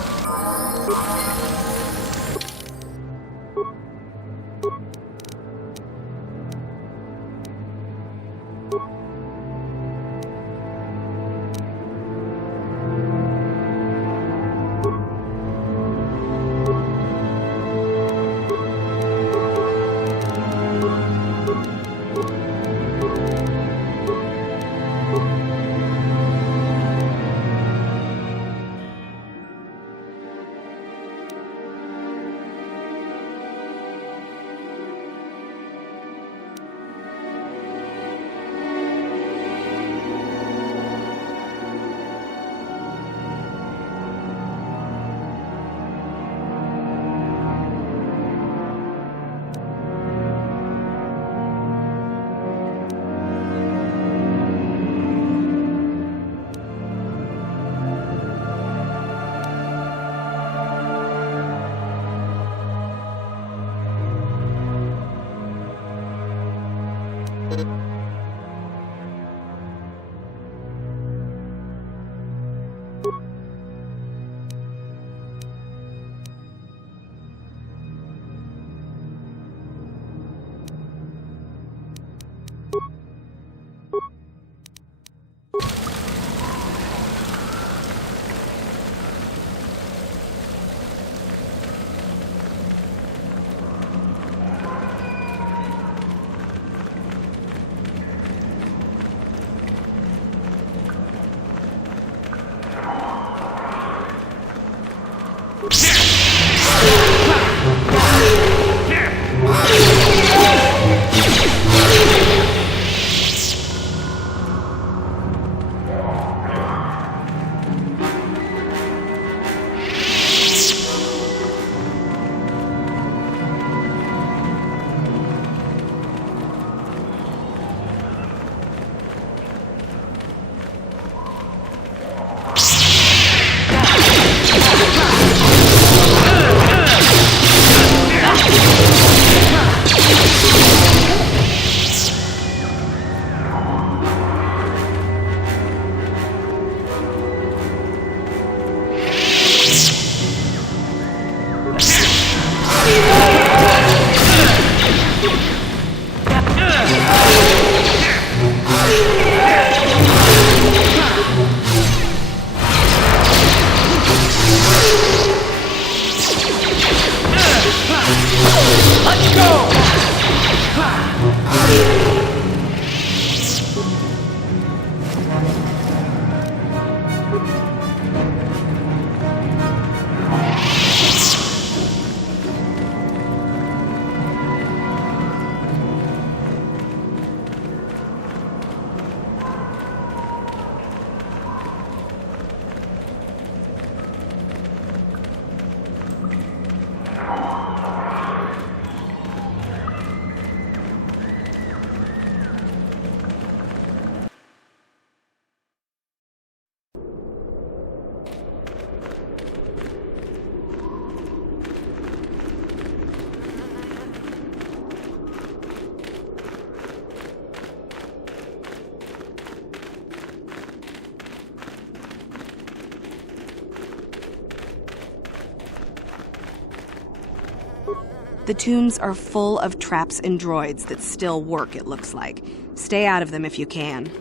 The tombs are full of traps and droids that still work, it looks like. Stay out of them if you can.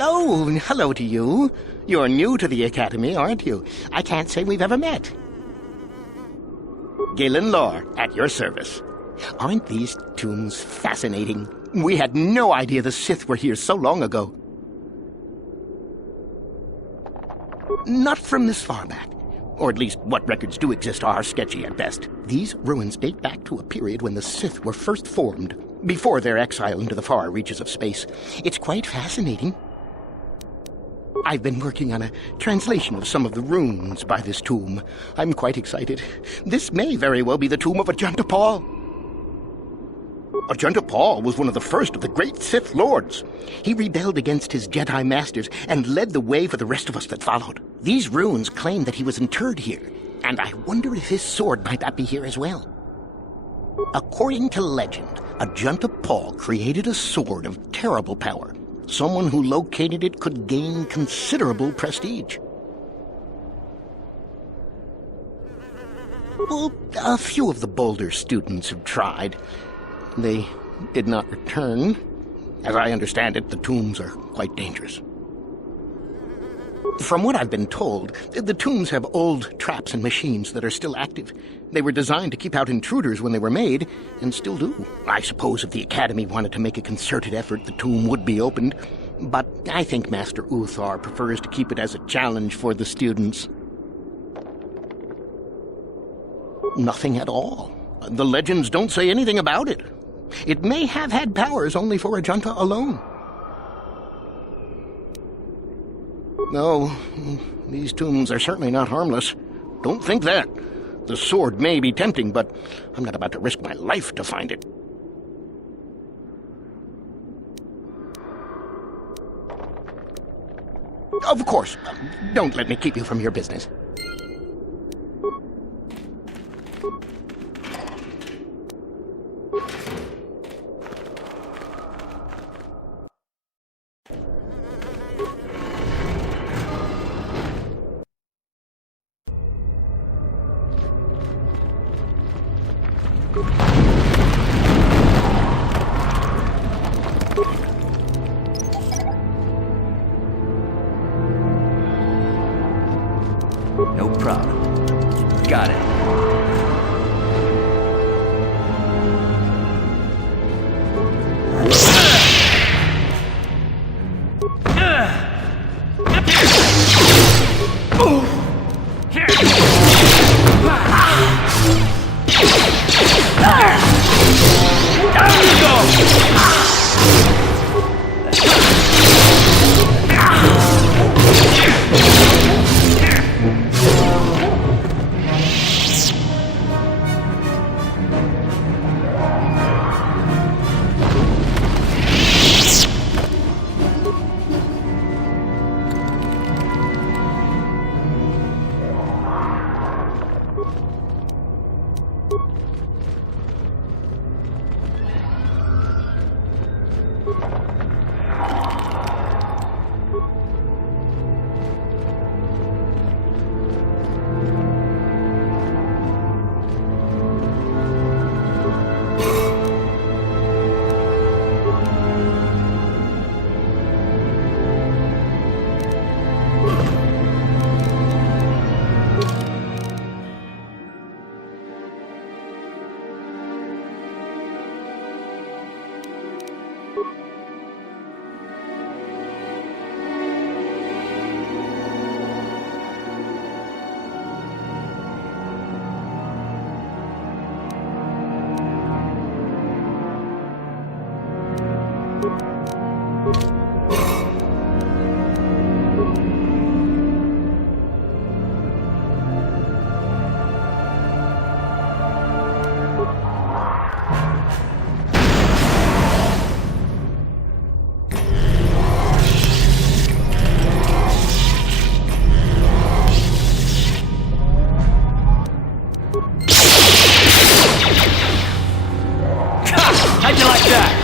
Oh, hello to you. You're new to the Academy, aren't you? I can't say we've ever met. Galen Lore, at your service. Aren't these tombs fascinating? We had no idea the Sith were here so long ago. Not from this far back. Or at least what records do exist are sketchy at best. These ruins date back to a period when the Sith were first formed, before their exile into the far reaches of space. It's quite fascinating. I've been working on a translation of some of the runes by this tomb. I'm quite excited. This may very well be the tomb of Ajanta Paul. Ajanta Paul was one of the first of the great Sith Lords. He rebelled against his Jedi Masters and led the way for the rest of us that followed. These runes claim that he was interred here, and I wonder if his sword might not be here as well. According to legend, Ajanta Paul created a sword of terrible power. Someone who located it could gain considerable prestige. Well, a few of the bolder students have tried. They did not return. As I understand it, the tombs are quite dangerous. From what I've been told, the tombs have old traps and machines that are still active. They were designed to keep out intruders when they were made, and still do. I suppose if the Academy wanted to make a concerted effort, the tomb would be opened. But I think Master Uthar prefers to keep it as a challenge for the students. Nothing at all. The legends don't say anything about it. It may have had powers only for Ajanta alone. No, these tombs are certainly not harmless. Don't think that. The sword may be tempting, but I'm not about to risk my life to find it. Of course, don't let me keep you from your business. How'd you like that?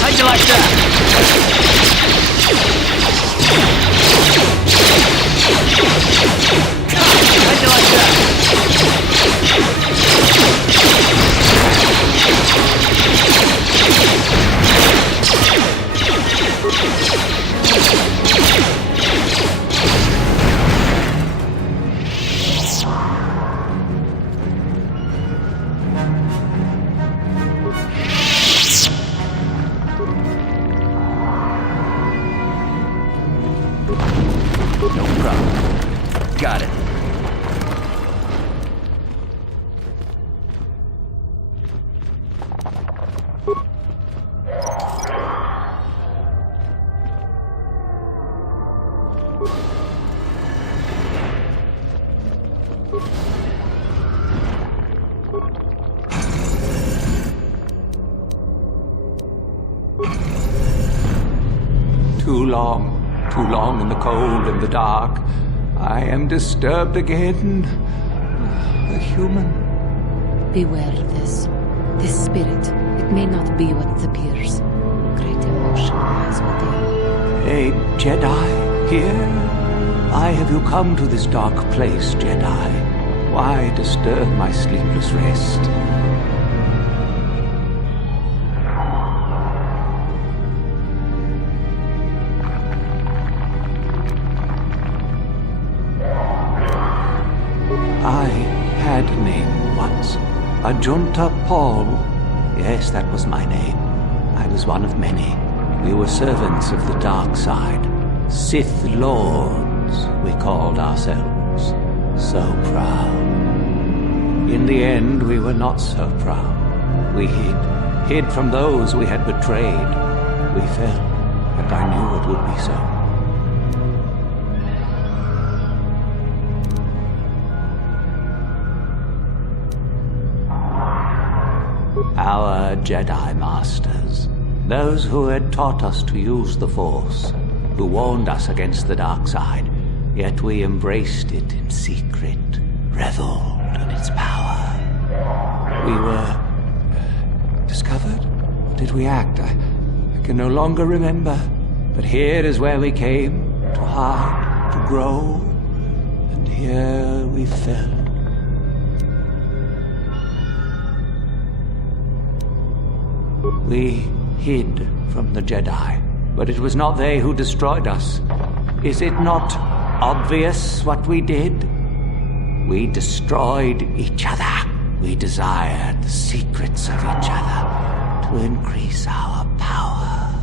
How'd you like that? How'd you like that? No problem. Got it. Too long in the cold and the dark. I am disturbed again. A human. Beware of this. This spirit, it may not be what it appears. Great emotion lies within. A Jedi here? Why have you come to this dark place, Jedi? Why disturb my sleepless rest? I had a name once. Ajunta Paul. Yes, that was my name. I was one of many. We were servants of the dark side. Sith Lords, we called ourselves. So proud. In the end, we were not so proud. We hid from those we had betrayed. We fell, and I knew it would be so. Our Jedi Masters, those who had taught us to use the Force, who warned us against the dark side, yet we embraced it in secret, reveled in its power. We were discovered? Or did we act? I can no longer remember. But here is where we came, to hide, to grow, and here we fell. We hid from the Jedi, but it was not they who destroyed us. Is it not obvious what we did? We destroyed each other. We desired the secrets of each other to increase our power.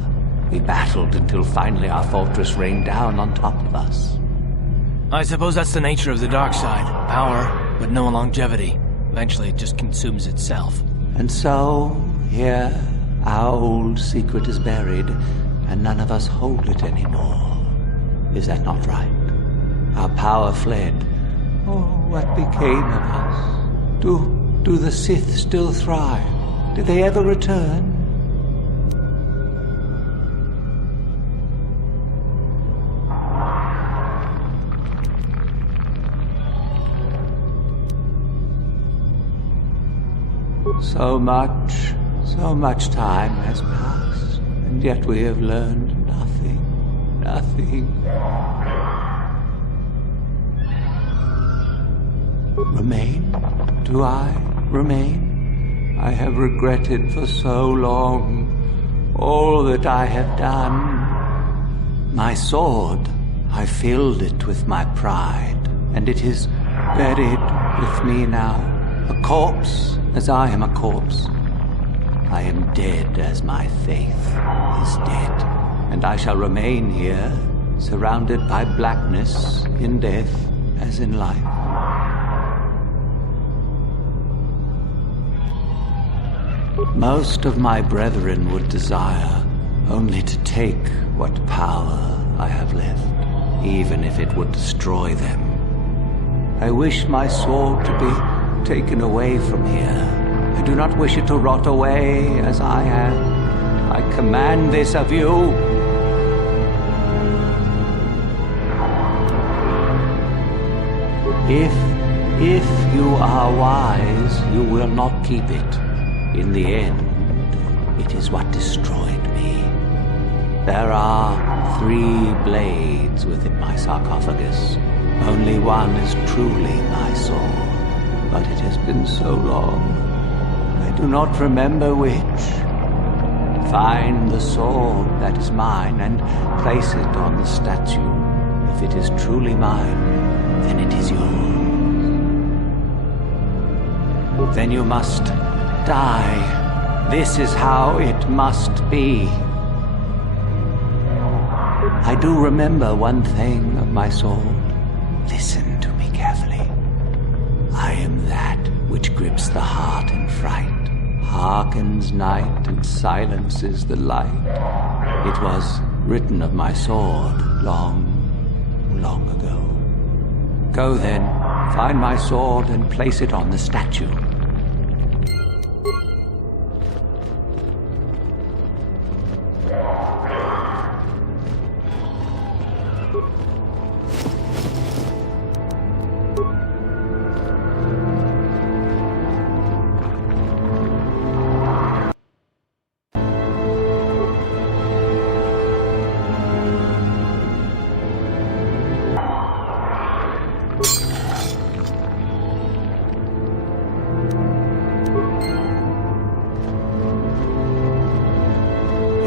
We battled until finally our fortress rained down on top of us. I suppose that's the nature of the dark side. Power, but no longevity. Eventually it just consumes itself. And so, here, our old secret is buried, and none of us hold it anymore. Is that not right? Our power fled. Oh, what became of us? Do the Sith still thrive? Did they ever return? So much time has passed, and yet we have learned nothing. Remain? Do I remain? I have regretted for so long all that I have done. My sword, I filled it with my pride, and it is buried with me now, a corpse as I am a corpse. I am dead as my faith is dead, and I shall remain here, surrounded by blackness, in death as in life. Most of my brethren would desire only to take what power I have left, even if it would destroy them. I wish my sword to be taken away from here. I do not wish it to rot away as I am. I command this of you. If you are wise, you will not keep it. In the end, it is what destroyed me. There are 3 blades within my sarcophagus. Only one is truly my sword, but it has been so long. I do not remember which. Find the sword that is mine and place it on the statue. If it is truly mine, then it is yours. Then you must die. This is how it must be. I do remember one thing of my sword. Listen to me carefully. I am that which grips the heart in fright, hearkens night and silences the light. It was written of my sword long, long ago. Go then, find my sword and place it on the statue.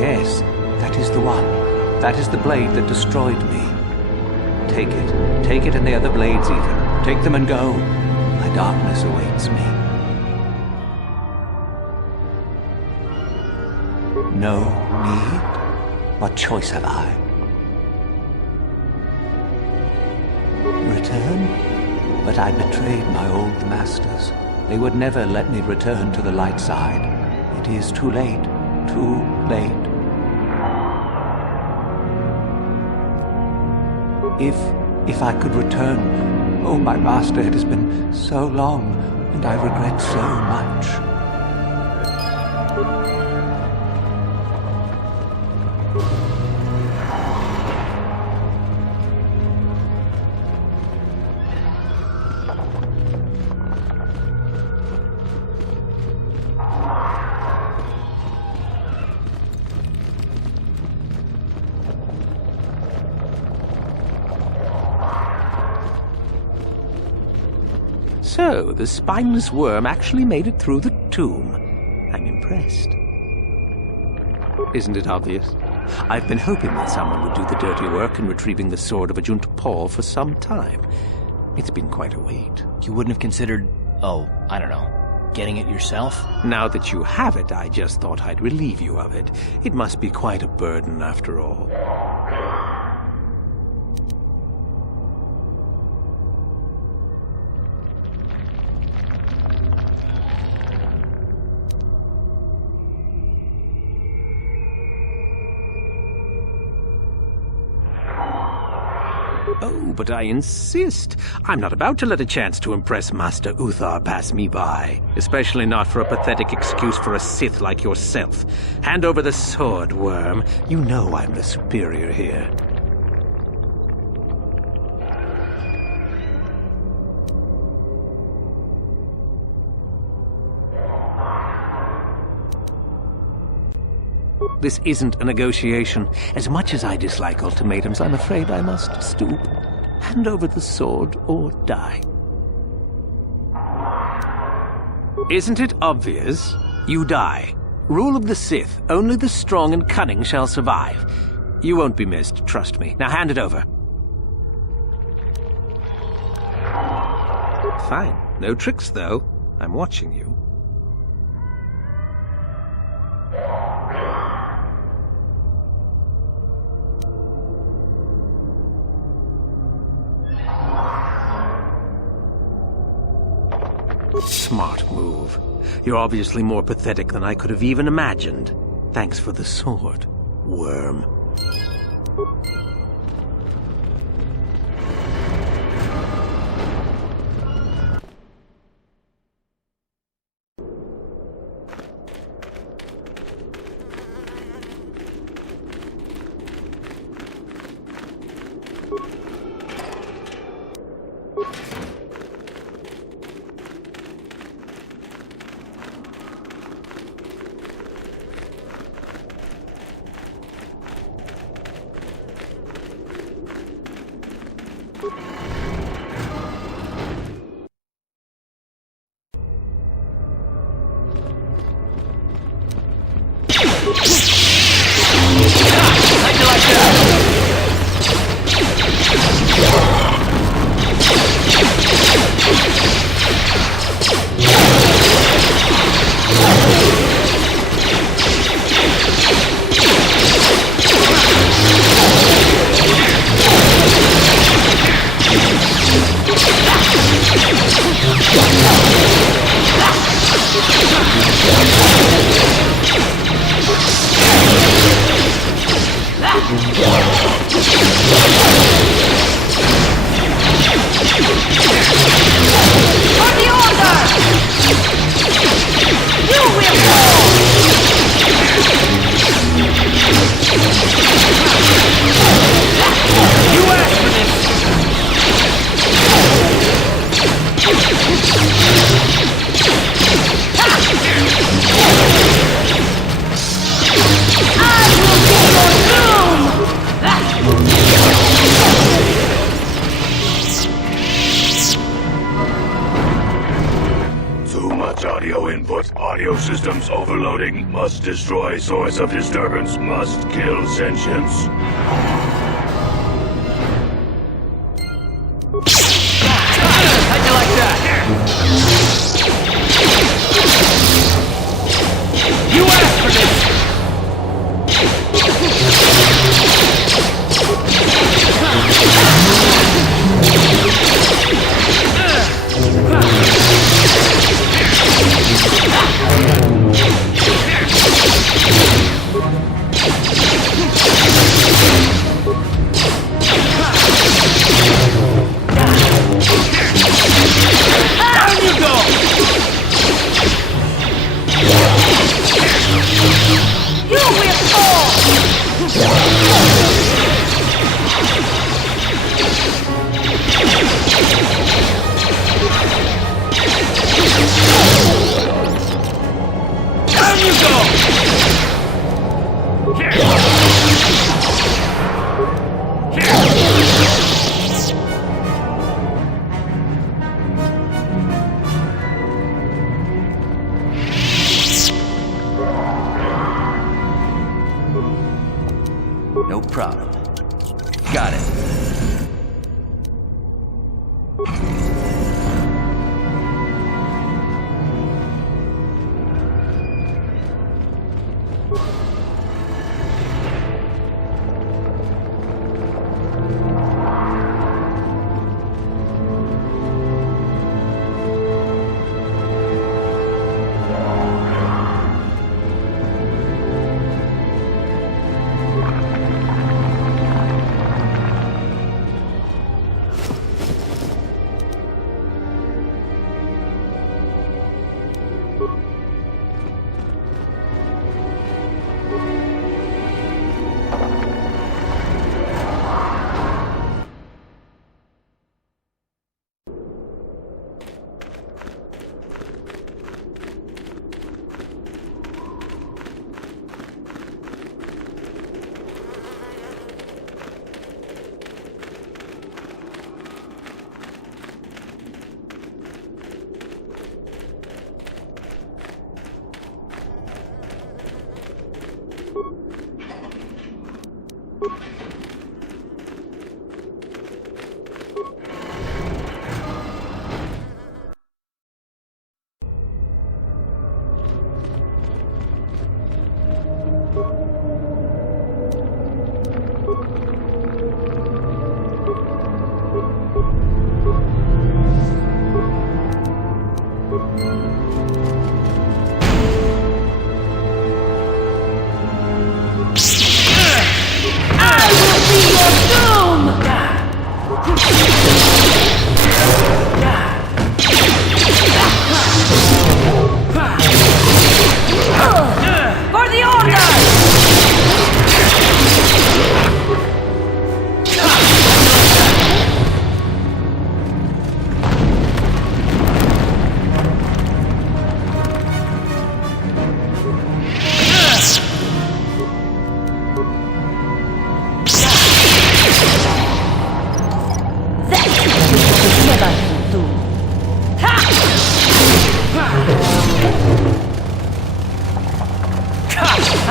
Yes, that is the one. That is the blade that destroyed me. Take it. Take it and the other blades even. Take them and go. My darkness awaits me. No need? What choice have I? Return? But I betrayed my old masters. They would never let me return to the light side. It is too late. Too late. If I could return, oh, my master, it has been so long, and I regret so much. So, the spineless worm actually made it through the tomb. I'm impressed. Isn't it obvious? I've been hoping that someone would do the dirty work in retrieving the sword of Ajunta Paul for some time. It's been quite a wait. You wouldn't have considered, I don't know, getting it yourself? Now that you have it, I just thought I'd relieve you of it. It must be quite a burden after all. Oh, but I insist. I'm not about to let a chance to impress Master Uthar pass me by. Especially not for a pathetic excuse for a Sith like yourself. Hand over the sword, worm. You know I'm the superior here. This isn't a negotiation. As much as I dislike ultimatums, I'm afraid I must stoop. Hand over the sword or die. Isn't it obvious? You die. Rule of the Sith. Only the strong and cunning shall survive. You won't be missed, trust me. Now hand it over. Fine. No tricks, though. I'm watching you. smart move. You're obviously more pathetic than I could have even imagined. Thanks for the sword, worm. Audio systems overloading. Must destroy source of disturbance. Must kill sentience. How'd you like that? You asked for this! No problem. Got it.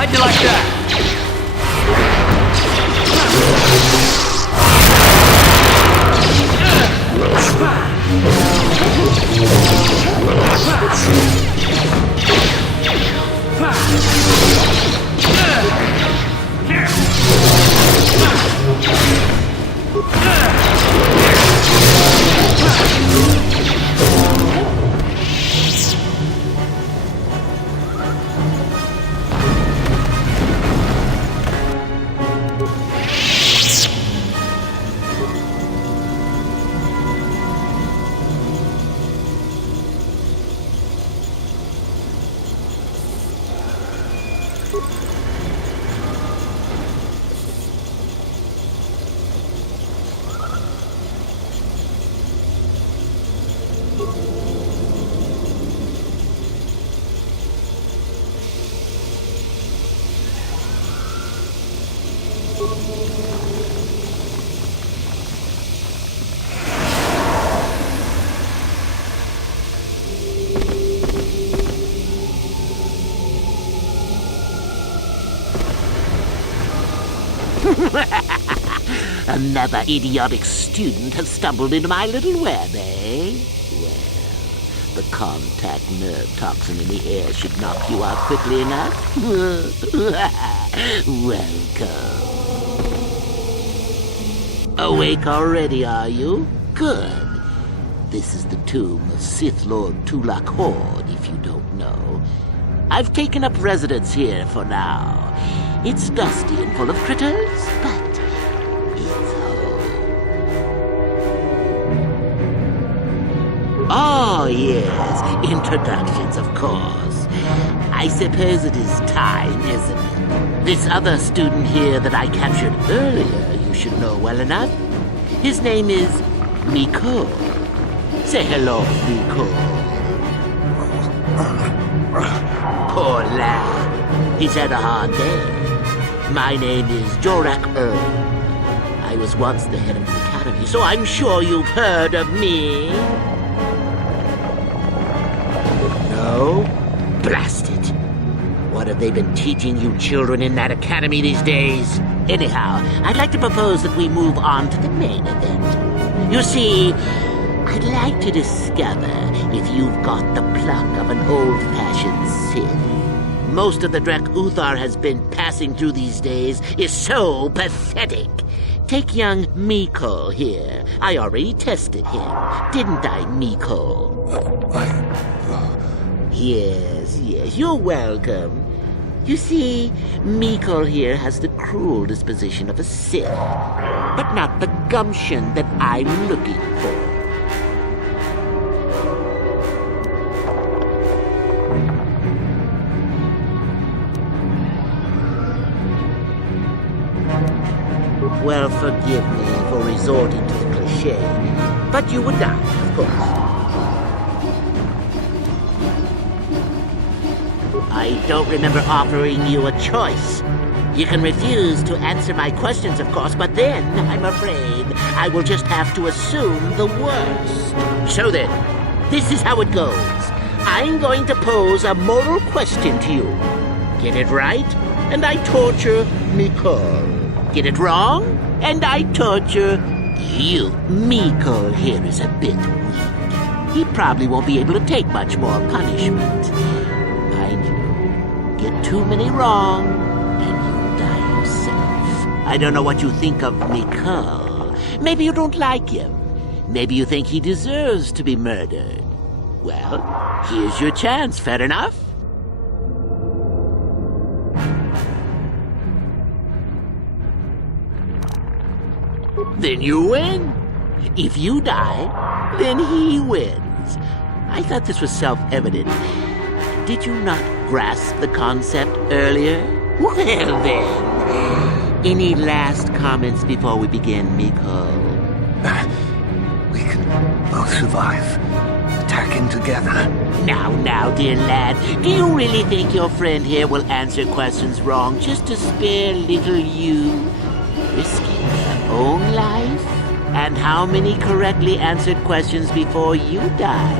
How'd you like that? Another idiotic student has stumbled into my little web, eh? Well, the contact nerve toxin in the air should knock you out quickly enough. Welcome. Awake already, are you? Good. This is the tomb of Sith Lord Tulak Horde, if you don't know. I've taken up residence here for now. It's dusty and full of critters, but it's home. Oh, yes, introductions, of course. I suppose it is time, isn't it? This other student here that I captured earlier, you should know well enough. His name is Miko. Say hello, Miko. Poor lad. He's had a hard day. My name is Jorak I was once the head of the academy, so I'm sure you've heard of me. No? Blast it. What have they been teaching you children in that academy these days? Anyhow, I'd like to propose that we move on to the main event. You see, I'd like to discover if you've got the pluck of an old-fashioned Sith. Most of the Drek Uthar has been passing through these days is so pathetic. Take young Miko here. I already tested him, didn't I, Miko? Yes, you're welcome. You see, Miko here has the cruel disposition of a Sith, but not the gumption that I'm looking for. Well, forgive me for resorting to the cliché, but you would die, of course. I don't remember offering you a choice. You can refuse to answer my questions, of course, but then, I'm afraid, I will just have to assume the worst. So then, this is how it goes. I'm going to pose a moral question to you. Get it right, and I torture Miko. Get it wrong, and I torture you. Miko here is a bit weak. He probably won't be able to take much more punishment. Mind you, get too many wrong, and you die yourself. I don't know what you think of Miko. Maybe you don't like him. Maybe you think he deserves to be murdered. Well, here's your chance, fair enough? Then you win. If you die, then he wins. I thought this was self-evident. Did you not grasp the concept earlier? Well then, any last comments before we begin, Miko? We can both survive. Attacking together. Now, dear lad, do you really think your friend here will answer questions wrong just to spare little you? Risking their own life? And how many correctly answered questions before you die?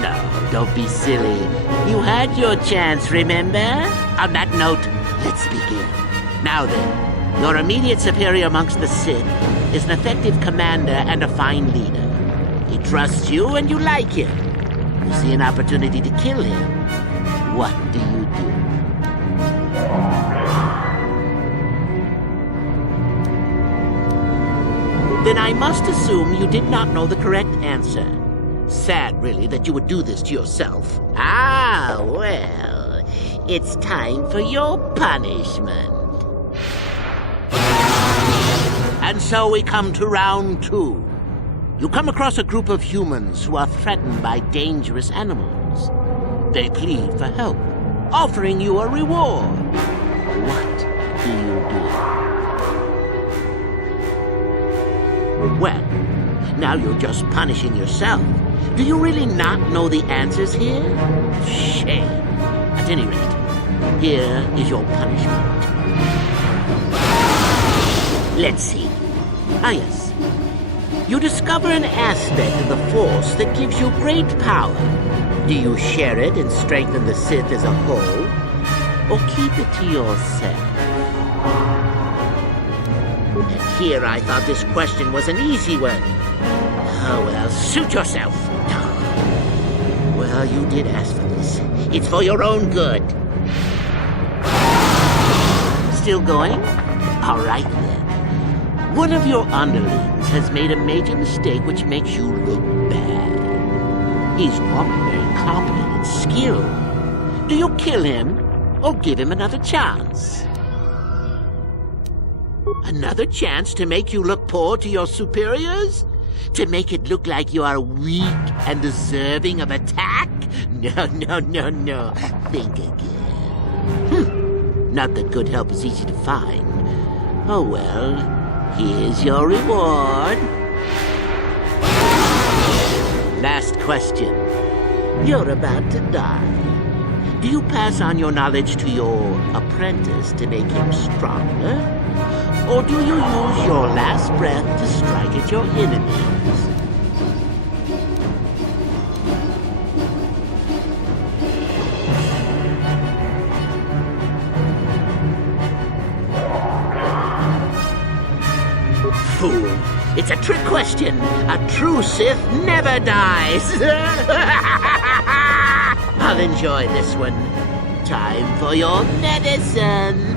No. don't be silly. You had your chance, remember? On that note, let's begin. Now then, your immediate superior amongst the Sith is an effective commander and a fine leader. He trusts you and you like him. You see an opportunity to kill him. What do you do? Then I must assume you did not know the correct answer. Sad, really, that you would do this to yourself. Ah, well, it's time for your punishment. And so we come to round 2. You come across a group of humans who are threatened by dangerous animals. They plead for help, offering you a reward. What do you do? Well, now you're just punishing yourself. Do you really not know the answers here? Shame. At any rate, here is your punishment. Let's see. Ah, yes. You discover an aspect of the Force that gives you great power. Do you share it and strengthen the Sith as a whole? Or keep it to yourself? And here I thought this question was an easy one. Oh, well, suit yourself. Well, you did ask for this. It's for your own good. Still going? All right, then. One of your underlings has made a major mistake which makes you look bad. He's normally very competent and skilled. Do you kill him or give him another chance? Another chance to make you look poor to your superiors? To make it look like you are weak and deserving of attack? No. Think again. Not that good help is easy to find. Oh well, here's your reward. Last question. You're about to die. Do you pass on your knowledge to your apprentice to make him stronger? Or do you use your last breath to strike at your enemies? Fool! It's a trick question. A true Sith never dies. I'll enjoy this one. Time for your medicine.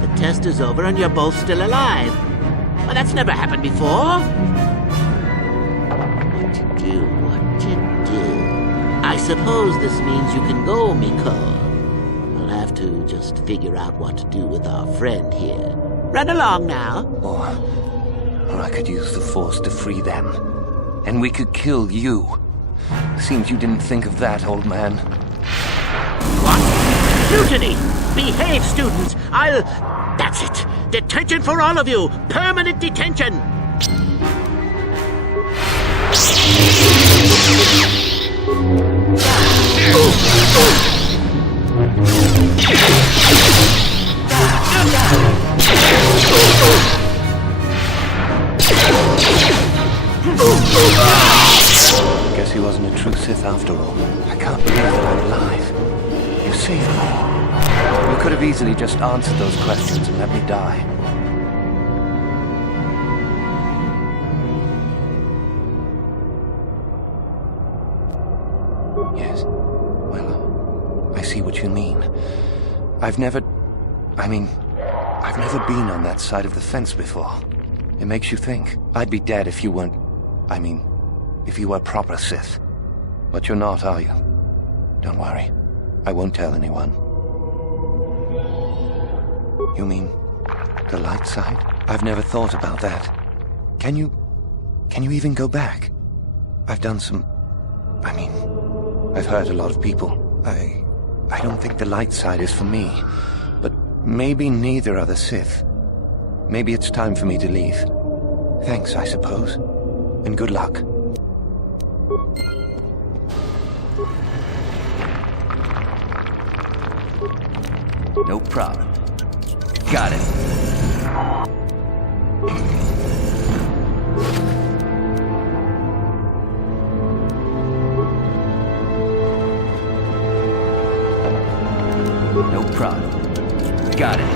The test is over and you're both still alive. Well, that's never happened before. What to do? I suppose this means you can go, Miko. We'll have to just figure out what to do with our friend here. Run along now. Or I could use the Force to free them. And we could kill you. Seems you didn't think of that, old man. What? Mutiny! Behave, students! That's it! Detention for all of you! Permanent detention! Guess he wasn't a true Sith after all. I can't believe that I'm alive. You saved me. You could have easily just answered those questions and let me die. Yes. Well, I see what you mean. I've never been on that side of the fence before. It makes you think. I'd be dead if you weren't... if you were proper Sith. But you're not, are you? Don't worry. I won't tell anyone. You mean the light side? I've never thought about that. Can you even go back? I've done some... I've hurt a lot of people. I don't think the light side is for me. But maybe neither are the Sith. Maybe it's time for me to leave. Thanks, I suppose. And good luck. No problem. Got it. problem. Got it.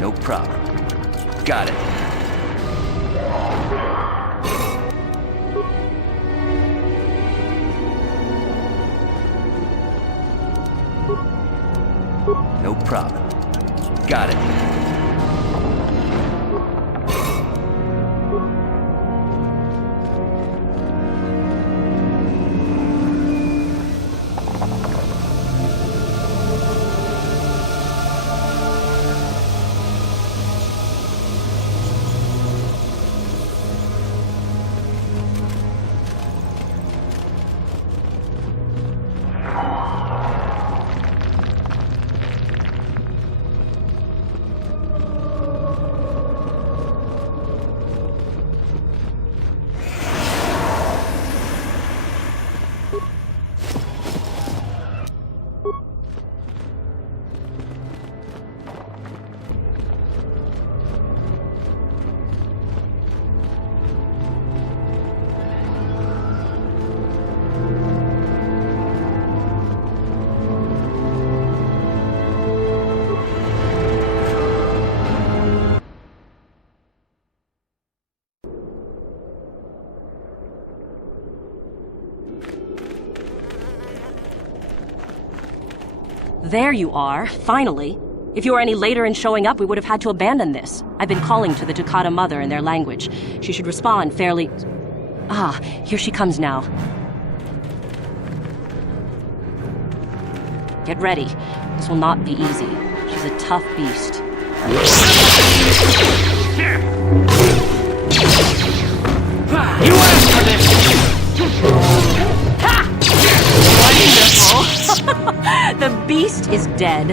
No problem. Got it. No problem. Got it. There you are, finally. If you were any later in showing up, we would have had to abandon this. I've been calling to the Takata mother in their language. She should respond fairly... Ah, here she comes now. Get ready. This will not be easy. She's a tough beast. You asked for this! Wonderful! The beast is dead.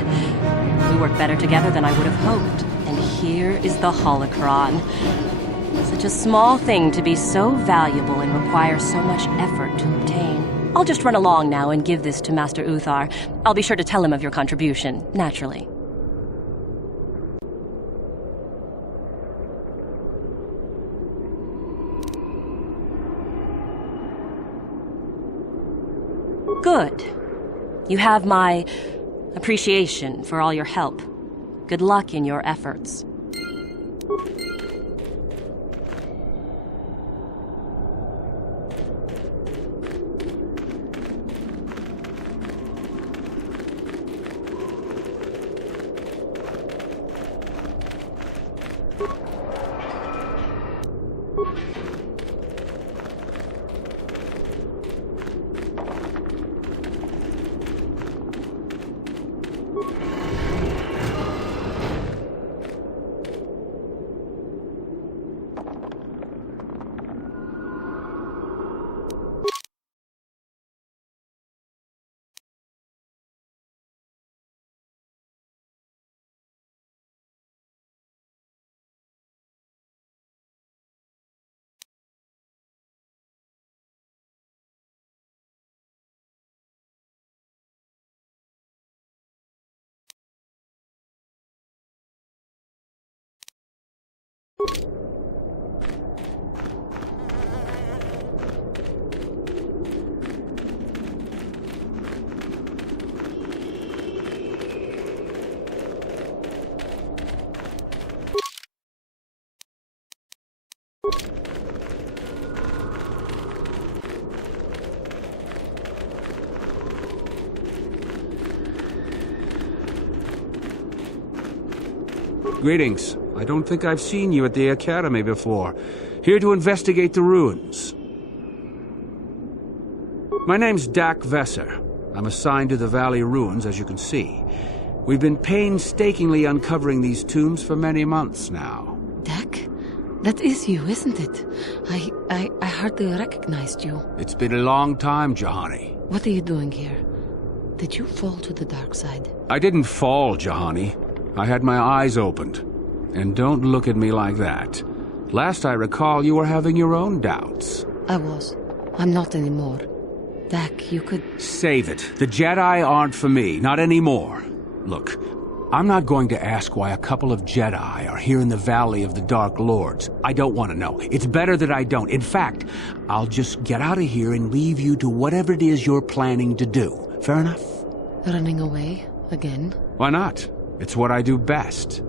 We work better together than I would have hoped. And here is the holocron. Such a small thing to be so valuable and require so much effort to obtain. I'll just run along now and give this to Master Uthar. I'll be sure to tell him of your contribution, naturally. Good. You have my appreciation for all your help. Good luck in your efforts. Greetings. I don't think I've seen you at the Academy before. Here to investigate the ruins. My name's Dak Vesser. I'm assigned to the Valley Ruins, as you can see. We've been painstakingly uncovering these tombs for many months now. Dak? That is you, isn't it? I hardly recognized you. It's been a long time, Jahani. What are you doing here? Did you fall to the dark side? I didn't fall, Jahani. I had my eyes opened. And don't look at me like that. Last I recall, you were having your own doubts. I was. I'm not anymore. Dak, you could... Save it. The Jedi aren't for me, not anymore. Look, I'm not going to ask why a couple of Jedi are here in the Valley of the Dark Lords. I don't want to know. It's better that I don't. In fact, I'll just get out of here and leave you to whatever it is you're planning to do. Fair enough? Running away again? Why not? It's what I do best.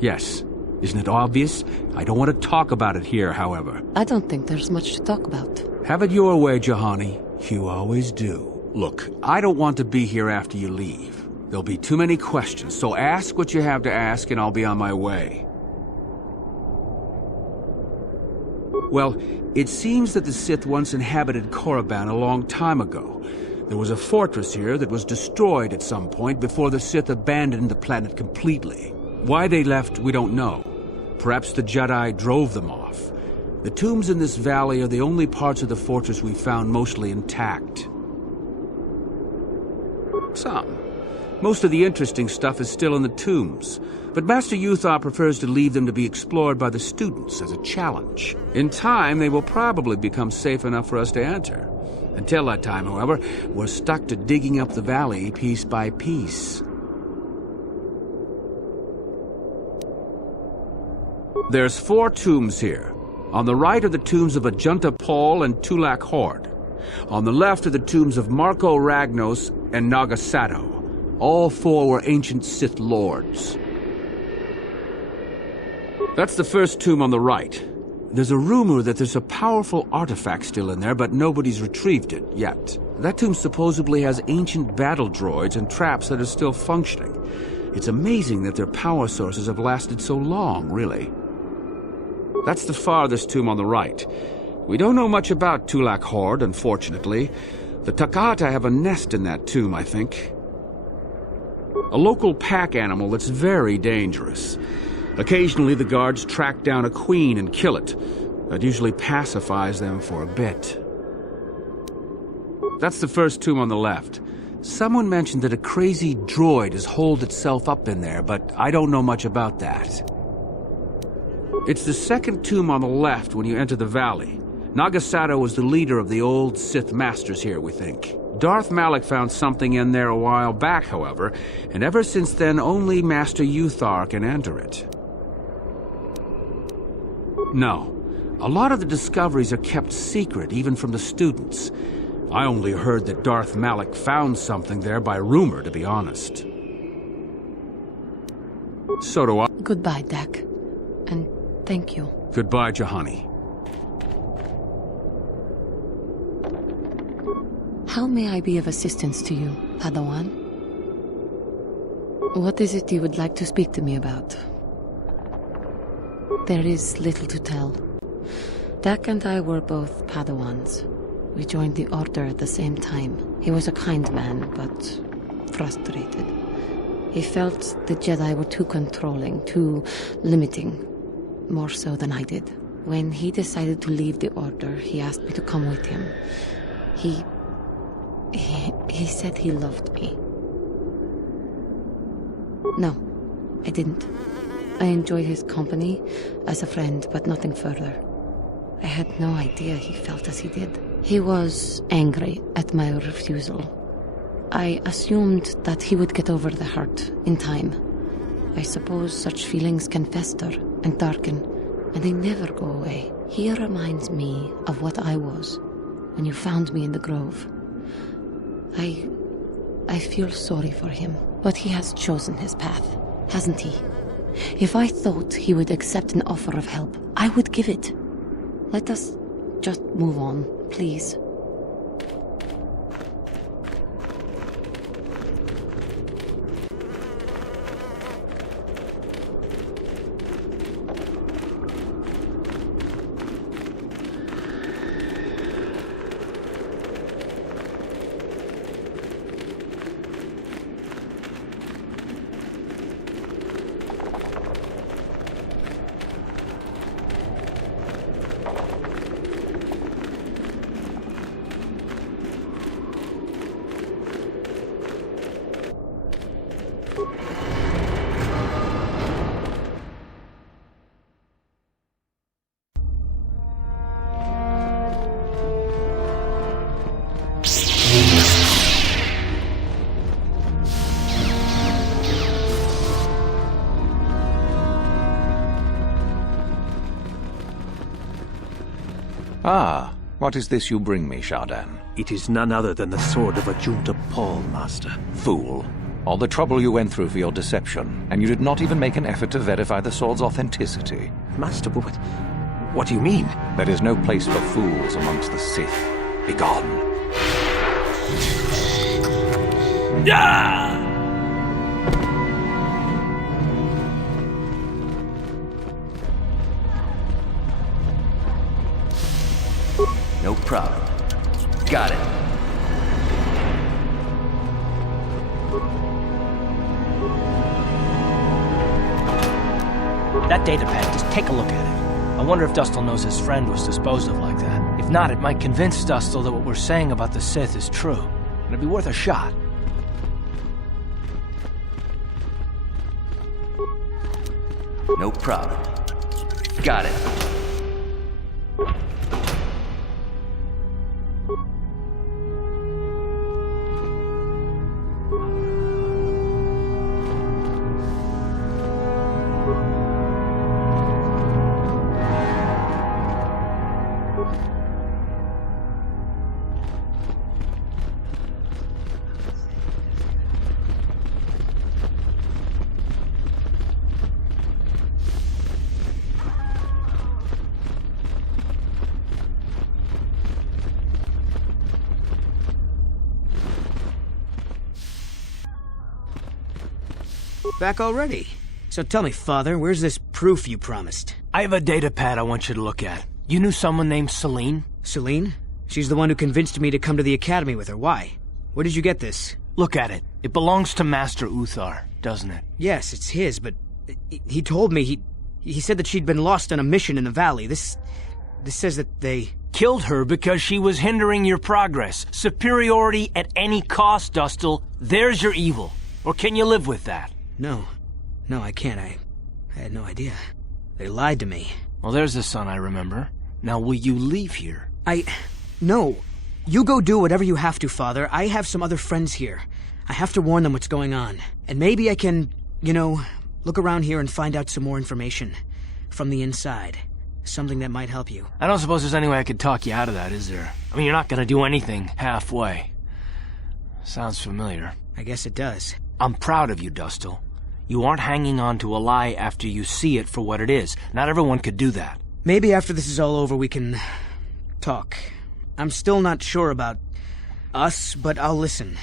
Yes. Isn't it obvious? I don't want to talk about it here, however. I don't think there's much to talk about. Have it your way, Juhani. You always do. Look, I don't want to be here after you leave. There'll be too many questions, so ask what you have to ask and I'll be on my way. Well, it seems that the Sith once inhabited Korriban a long time ago. There was a fortress here that was destroyed at some point before the Sith abandoned the planet completely. Why they left, we don't know. Perhaps the Jedi drove them off. The tombs in this valley are the only parts of the fortress we found mostly intact. Some. Most of the interesting stuff is still in the tombs, but Master Uthar prefers to leave them to be explored by the students as a challenge. In time, they will probably become safe enough for us to enter. Until that time, however, we're stuck to digging up the valley piece by piece. There's 4 tombs here. On the right are the tombs of Ajunta Paul and Tulak Hord. On the left are the tombs of Marco Ragnos and Nagasato. All 4 were ancient Sith lords. That's the first tomb on the right. There's a rumor that there's a powerful artifact still in there, but nobody's retrieved it yet. That tomb supposedly has ancient battle droids and traps that are still functioning. It's amazing that their power sources have lasted so long, really. That's the farthest tomb on the right. We don't know much about Tulak Hord, unfortunately. The Takata have a nest in that tomb, I think. A local pack animal that's very dangerous. Occasionally the guards track down a queen and kill it. That usually pacifies them for a bit. That's the first tomb on the left. Someone mentioned that a crazy droid has holed itself up in there, but I don't know much about that. It's the second tomb on the left when you enter the valley. Nagasato was the leader of the old Sith Masters here, we think. Darth Malak found something in there a while back, however, and ever since then only Master Uthar can enter it. No. A lot of the discoveries are kept secret, even from the students. I only heard that Darth Malak found something there by rumor, to be honest. So do I. Goodbye, Dak. And thank you. Goodbye, Juhani. How may I be of assistance to you, Padawan? What is it you would like to speak to me about? There is little to tell. Dak and I were both Padawans. We joined the Order at the same time. He was a kind man, but frustrated. He felt the Jedi were too controlling, too limiting, more so than I did. When he decided to leave the Order, he asked me to come with him. He said he loved me. No, I didn't. I enjoyed his company as a friend, but nothing further. I had no idea he felt as he did. He was angry at my refusal. I assumed that he would get over the hurt in time. I suppose such feelings can fester and darken, and they never go away. He reminds me of what I was when you found me in the grove. I feel sorry for him, but he has chosen his path, hasn't he? If I thought he would accept an offer of help, I would give it. Let us just move on, please. Ah, what is this you bring me, Shardan? It is none other than the sword of Ajunta Paul, Master. Fool. All the trouble you went through for your deception, and you did not even make an effort to verify the sword's authenticity. Master, what do you mean? There is no place for fools amongst the Sith. Begone. No problem. Got it. That datapad, just take a look at it. I wonder if Dustil knows his friend was disposed of like that. If not, it might convince Dustil that what we're saying about the Sith is true. It'd be worth a shot. No problem. Got it. Back already? So tell me, Father, where's this proof you promised? I have a datapad I want you to look at. You knew someone named Celine? Celine? She's the one who convinced me to come to the academy with her. Why? Where did you get this? Look at it. It belongs to Master Uthar, doesn't it? Yes, it's his, but he told me he said that she'd been lost on a mission in the valley. This says that they killed her because she was hindering your progress. Superiority at any cost, Dustil. There's your evil. Or can you live with that? No, I can't. I had no idea. They lied to me. Well, there's the son I remember. Now, will you leave here? No. You go do whatever you have to, Father. I have some other friends here. I have to warn them what's going on. And maybe I can, look around here and find out some more information. From the inside. Something that might help you. I don't suppose there's any way I could talk you out of that, is there? I mean, you're not gonna do anything halfway. Sounds familiar. I guess it does. I'm proud of you, Dustil. You aren't hanging on to a lie after you see it for what it is. Not everyone could do that. Maybe after this is all over we can talk. I'm still not sure about us, but I'll listen.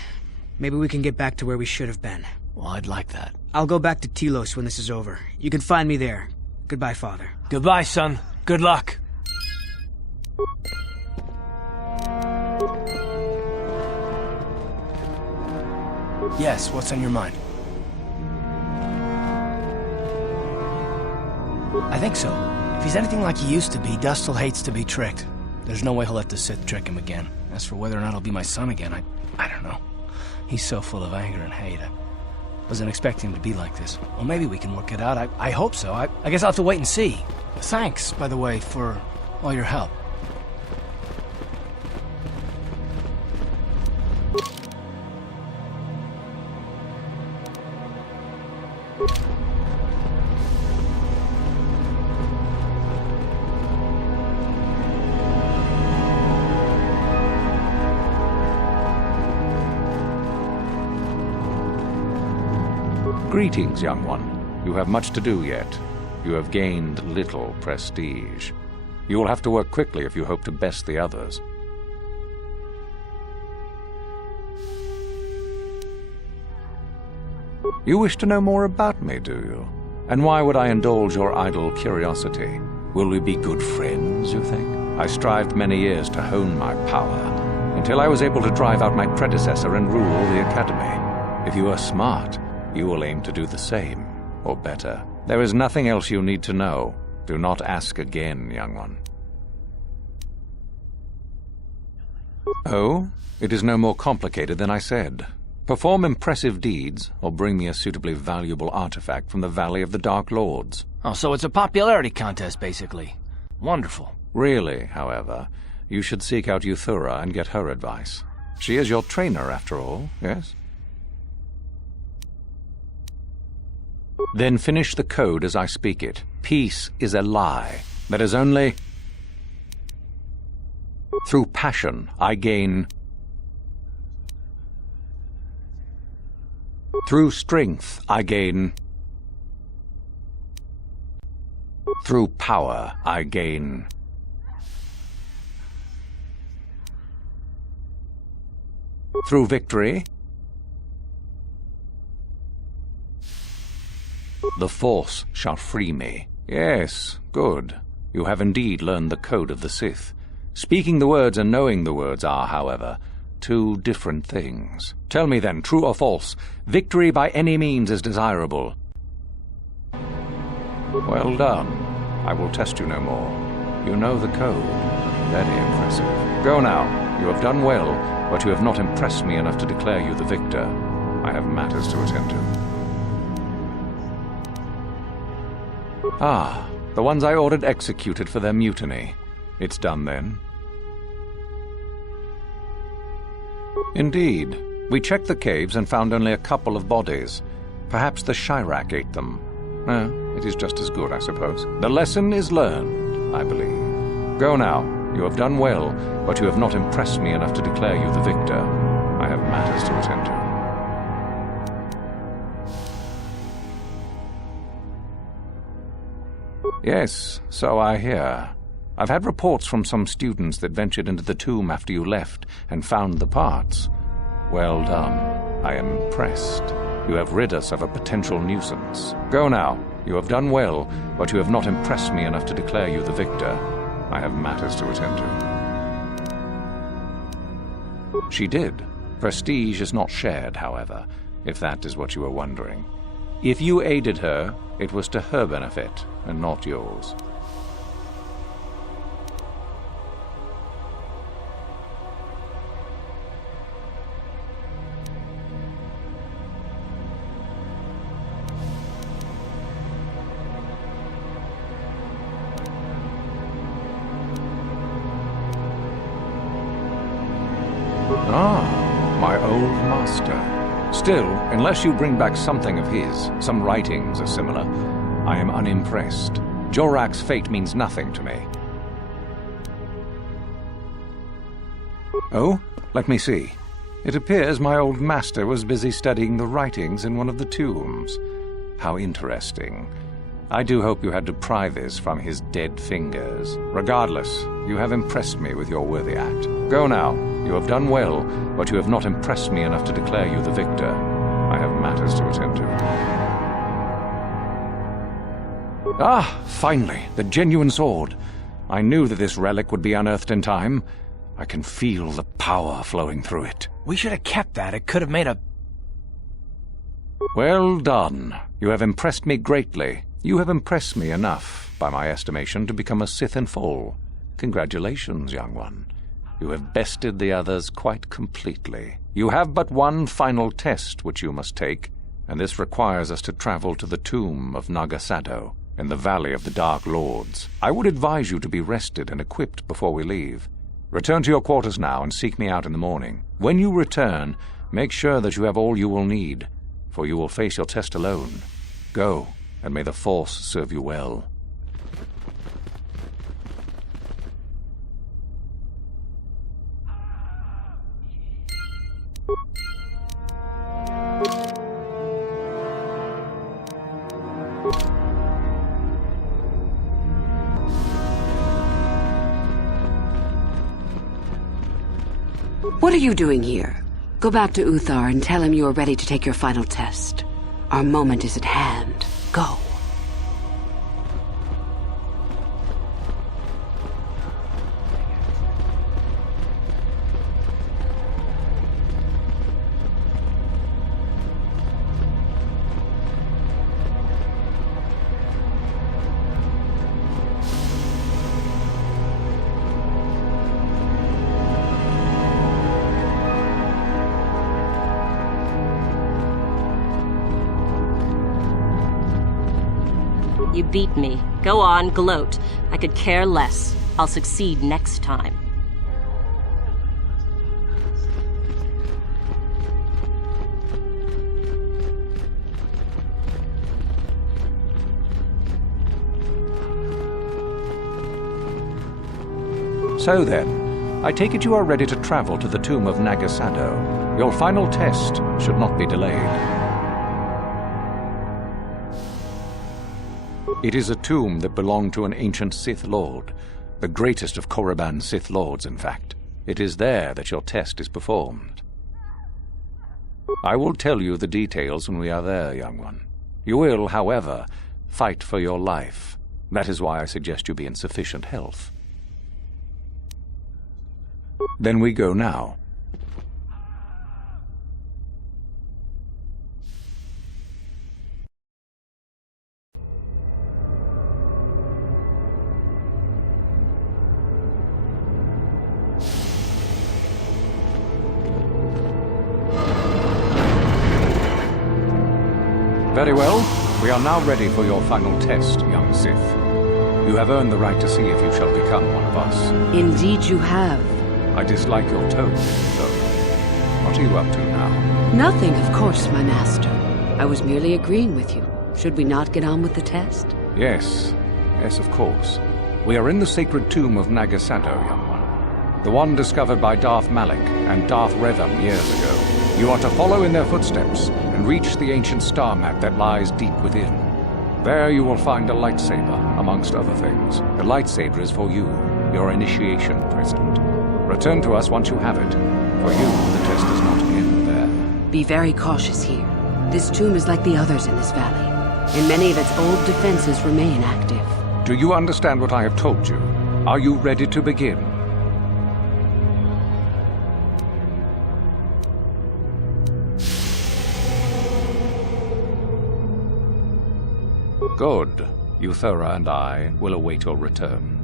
Maybe we can get back to where we should have been. Well, I'd like that. I'll go back to Telos when this is over. You can find me there. Goodbye, Father. Goodbye, son. Good luck. Yes, what's on your mind? I think so. If he's anything like he used to be, Dustil hates to be tricked. There's no way he'll let the Sith trick him again. As for whether or not he'll be my son again, I don't know. He's so full of anger and hate. I wasn't expecting him to be like this. Well, maybe we can work it out. I hope so. I guess I'll have to wait and see. Thanks, by the way, for all your help. Greetings, young one. You have much to do yet. You have gained little prestige. You will have to work quickly if you hope to best the others. You wish to know more about me, do you? And why would I indulge your idle curiosity? Will we be good friends, you think? I strived many years to hone my power, until I was able to drive out my predecessor and rule the Academy. If you are smart, you will aim to do the same, or better. There is nothing else you need to know. Do not ask again, young one. Oh, it is no more complicated than I said. Perform impressive deeds, or bring me a suitably valuable artifact from the Valley of the Dark Lords. Oh, so it's a popularity contest, basically. Wonderful. Really, however, you should seek out Euthura and get her advice. She is your trainer, after all, yes? Then finish the code as I speak it. Peace is a lie. There is only... Through passion, I gain... Through strength, I gain... Through power, I gain... Through victory, the Force shall free me. Yes, good. You have indeed learned the code of the Sith. Speaking the words and knowing the words are, however, two different things. Tell me then, true or false, victory by any means is desirable. Well done. I will test you no more. You know the code. Very impressive. Go now. You have done well, but you have not impressed me enough to declare you the victor. I have matters to attend to. Ah, the ones I ordered executed for their mutiny. It's done then. Indeed. We checked the caves and found only a couple of bodies. Perhaps the Chirac ate them. It is just as good, I suppose. The lesson is learned, I believe. Go now. You have done well, but you have not impressed me enough to declare you the victor. I have matters to attend to. Yes, so I hear. I've had reports from some students that ventured into the tomb after you left and found the parts. Well done. I am impressed. You have rid us of a potential nuisance. Go now. You have done well, but you have not impressed me enough to declare you the victor. I have matters to attend to. She did. Prestige is not shared, however, if that is what you were wondering. If you aided her, it was to her benefit, and not yours. My old master. Still, unless you bring back something of his, some writings or similar, I am unimpressed. Jorak's fate means nothing to me. Oh, let me see. It appears my old master was busy studying the writings in one of the tombs. How interesting. I do hope you had to pry this from his dead fingers. Regardless, you have impressed me with your worthy act. Go now. You have done well, but you have not impressed me enough to declare you the victor. I have matters to attend to. Ah, finally, the genuine sword. I knew that this relic would be unearthed in time. I can feel the power flowing through it. We should have kept that. It could have made a... Well done. You have impressed me greatly. You have impressed me enough, by my estimation, to become a Sith in full. Congratulations, young one. You have bested the others quite completely. You have but one final test which you must take, and this requires us to travel to the tomb of Nagasado, in the Valley of the Dark Lords. I would advise you to be rested and equipped before we leave. Return to your quarters now and seek me out in the morning. When you return, make sure that you have all you will need, for you will face your test alone. Go, and may the Force serve you well. What are you doing here? Go back to Uthar and tell him you are ready to take your final test. Our moment is at hand. Go. You beat me. Go on, gloat. I could care less. I'll succeed next time. So then, I take it you are ready to travel to the tomb of Nagasado. Your final test should not be delayed. It is a tomb that belonged to an ancient Sith Lord, the greatest of Korriban's Sith Lords, in fact. It is there that your test is performed. I will tell you the details when we are there, young one. You will, however, fight for your life. That is why I suggest you be in sufficient health. Then we go now. Very well. We are now ready for your final test, young Sith. You have earned the right to see if you shall become one of us. Indeed you have. I dislike your tone, though. What are you up to now? Nothing, of course, my master. I was merely agreeing with you. Should we not get on with the test? Yes. Yes, of course. We are in the sacred tomb of Nagasado, young one. The one discovered by Darth Malak and Darth Revan years ago. You are to follow in their footsteps and reach the ancient star map that lies deep within. There you will find a lightsaber, amongst other things. The lightsaber is for you, your initiation present. Return to us once you have it. For you, the test does not end there. Be very cautious here. This tomb is like the others in this valley, and many of its old defenses remain active. Do you understand what I have told you? Are you ready to begin? Good. Euthura and I will await your return.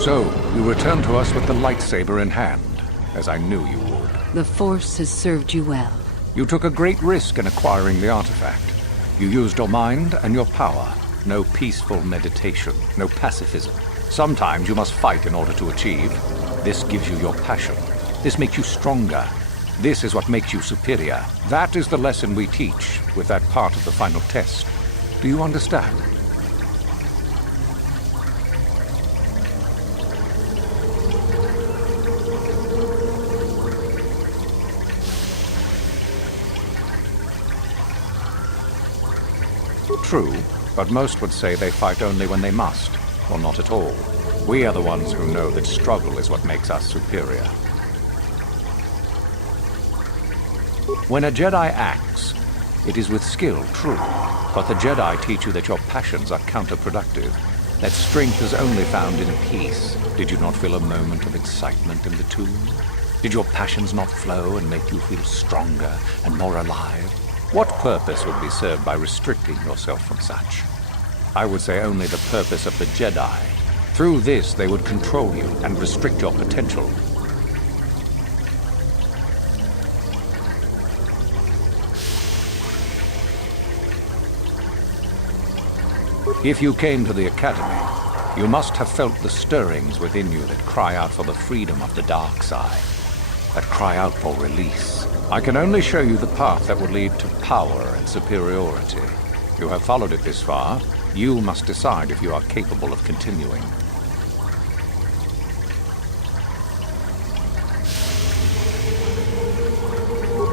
So, you return to us with the lightsaber in hand, as I knew you would. The Force has served you well. You took a great risk in acquiring the artifact. You used your mind and your power. No peaceful meditation, no pacifism. Sometimes you must fight in order to achieve. This gives you your passion. This makes you stronger. This is what makes you superior. That is the lesson we teach with that part of the final test. Do you understand? True, but most would say they fight only when they must, or not at all. We are the ones who know that struggle is what makes us superior. When a Jedi acts, it is with skill, true, but the Jedi teach you that your passions are counterproductive, that strength is only found in peace. Did you not feel a moment of excitement in the tomb? Did your passions not flow and make you feel stronger and more alive? What purpose would be served by restricting yourself from such? I would say only the purpose of the Jedi. Through this, they would control you and restrict your potential. If you came to the Academy, you must have felt the stirrings within you that cry out for the freedom of the dark side, that cry out for release. I can only show you the path that will lead to power and superiority. You have followed it this far. You must decide if you are capable of continuing.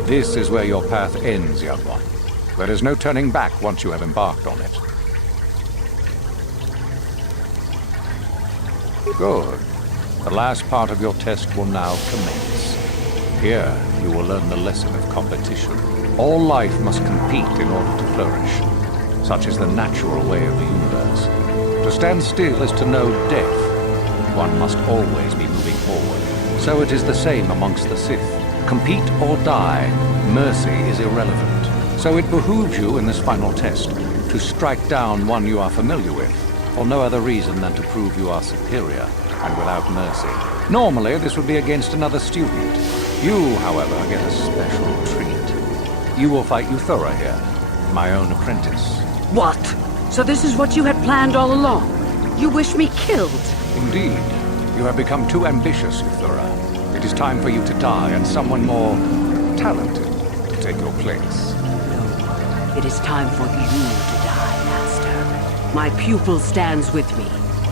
This is where your path ends, young one. There is no turning back once you have embarked on it. Good. The last part of your test will now commence. Here, you will learn the lesson of competition. All life must compete in order to flourish. Such is the natural way of the universe. To stand still is to know death. One must always be moving forward. So it is the same amongst the Sith. Compete or die, mercy is irrelevant. So it behooves you in this final test to strike down one you are familiar with, for no other reason than to prove you are superior and without mercy. Normally, this would be against another student. You, however, get a special treat. You will fight Euthura here, my own apprentice. What? So this is what you had planned all along? You wish me killed? Indeed. You have become too ambitious, Euthura. It is time for you to die and someone more talented to take your place. No. It is time for you to die, Master. My pupil stands with me.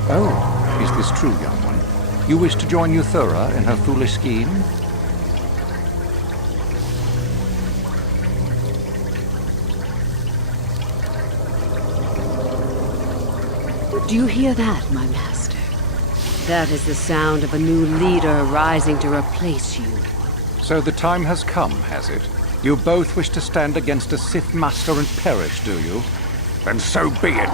Oh, is this true, young one? You wish to join Euthura in her foolish scheme? Do you hear that, my master? That is the sound of a new leader rising to replace you. So the time has come, has it? You both wish to stand against a Sith Master and perish, do you? Then so be it!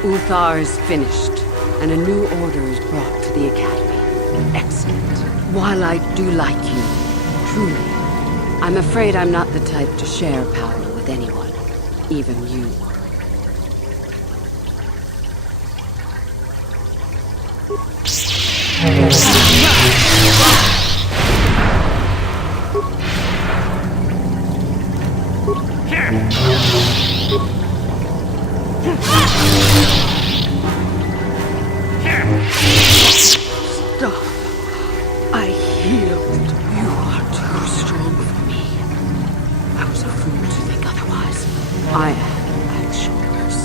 Uthar is finished, and a new order is brought to the Academy. Excellent. While I do like you, truly, I'm afraid I'm not the type to share power with anyone, even you. Stop. I healed. You are too strong for me. I was a fool to think otherwise. I am at yours.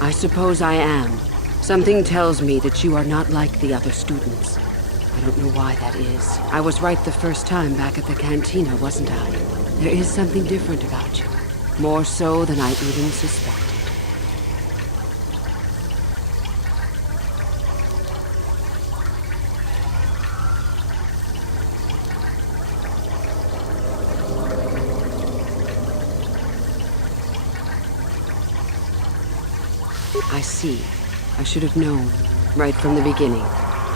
I suppose I am. Something tells me that you are not like the other students. I don't know why that is. I was right the first time back at the cantina, wasn't I? There is something different about you. More so than I even suspected. I see. I should have known, right from the beginning.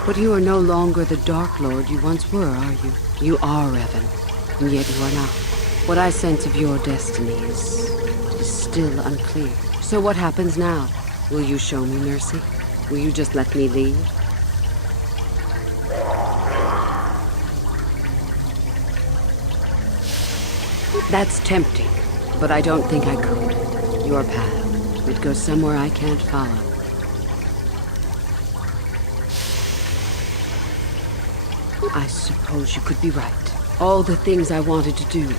But you are no longer the Dark Lord you once were, are you? You are Revan, and yet you are not. What I sense of your destiny is still unclear. So what happens now? Will you show me mercy? Will you just let me leave? That's tempting, but I don't think I could. Your path, it goes somewhere I can't follow. I suppose you could be right. All the things I wanted to do,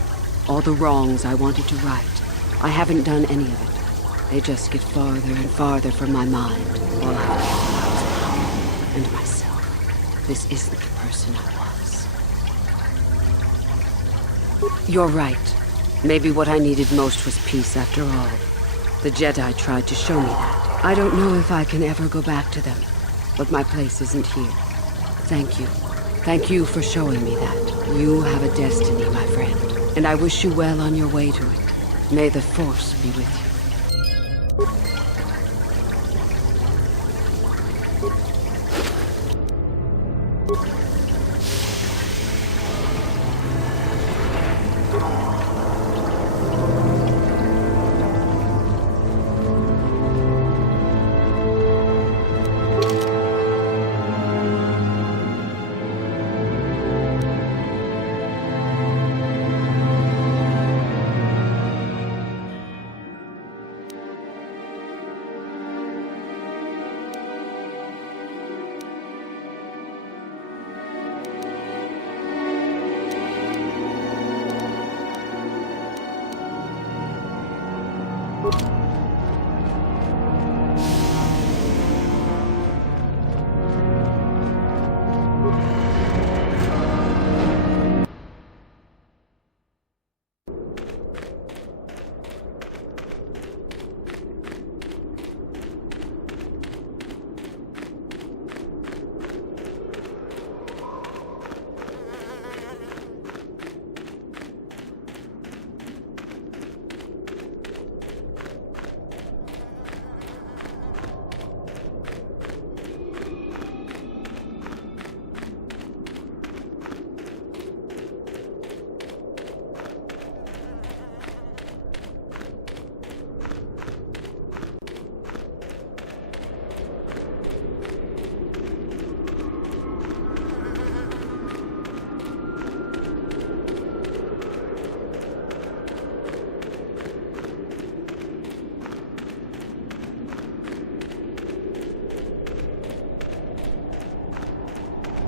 all the wrongs I wanted to right, I haven't done any of it. They just get farther and farther from my mind, while I lose power and myself. This isn't the person I was. You're right. Maybe what I needed most was peace after all. The Jedi tried to show me that. I don't know if I can ever go back to them, but my place isn't here. Thank you. Thank you for showing me that. You have a destiny, my friend, and I wish you well on your way to it. May the Force be with you.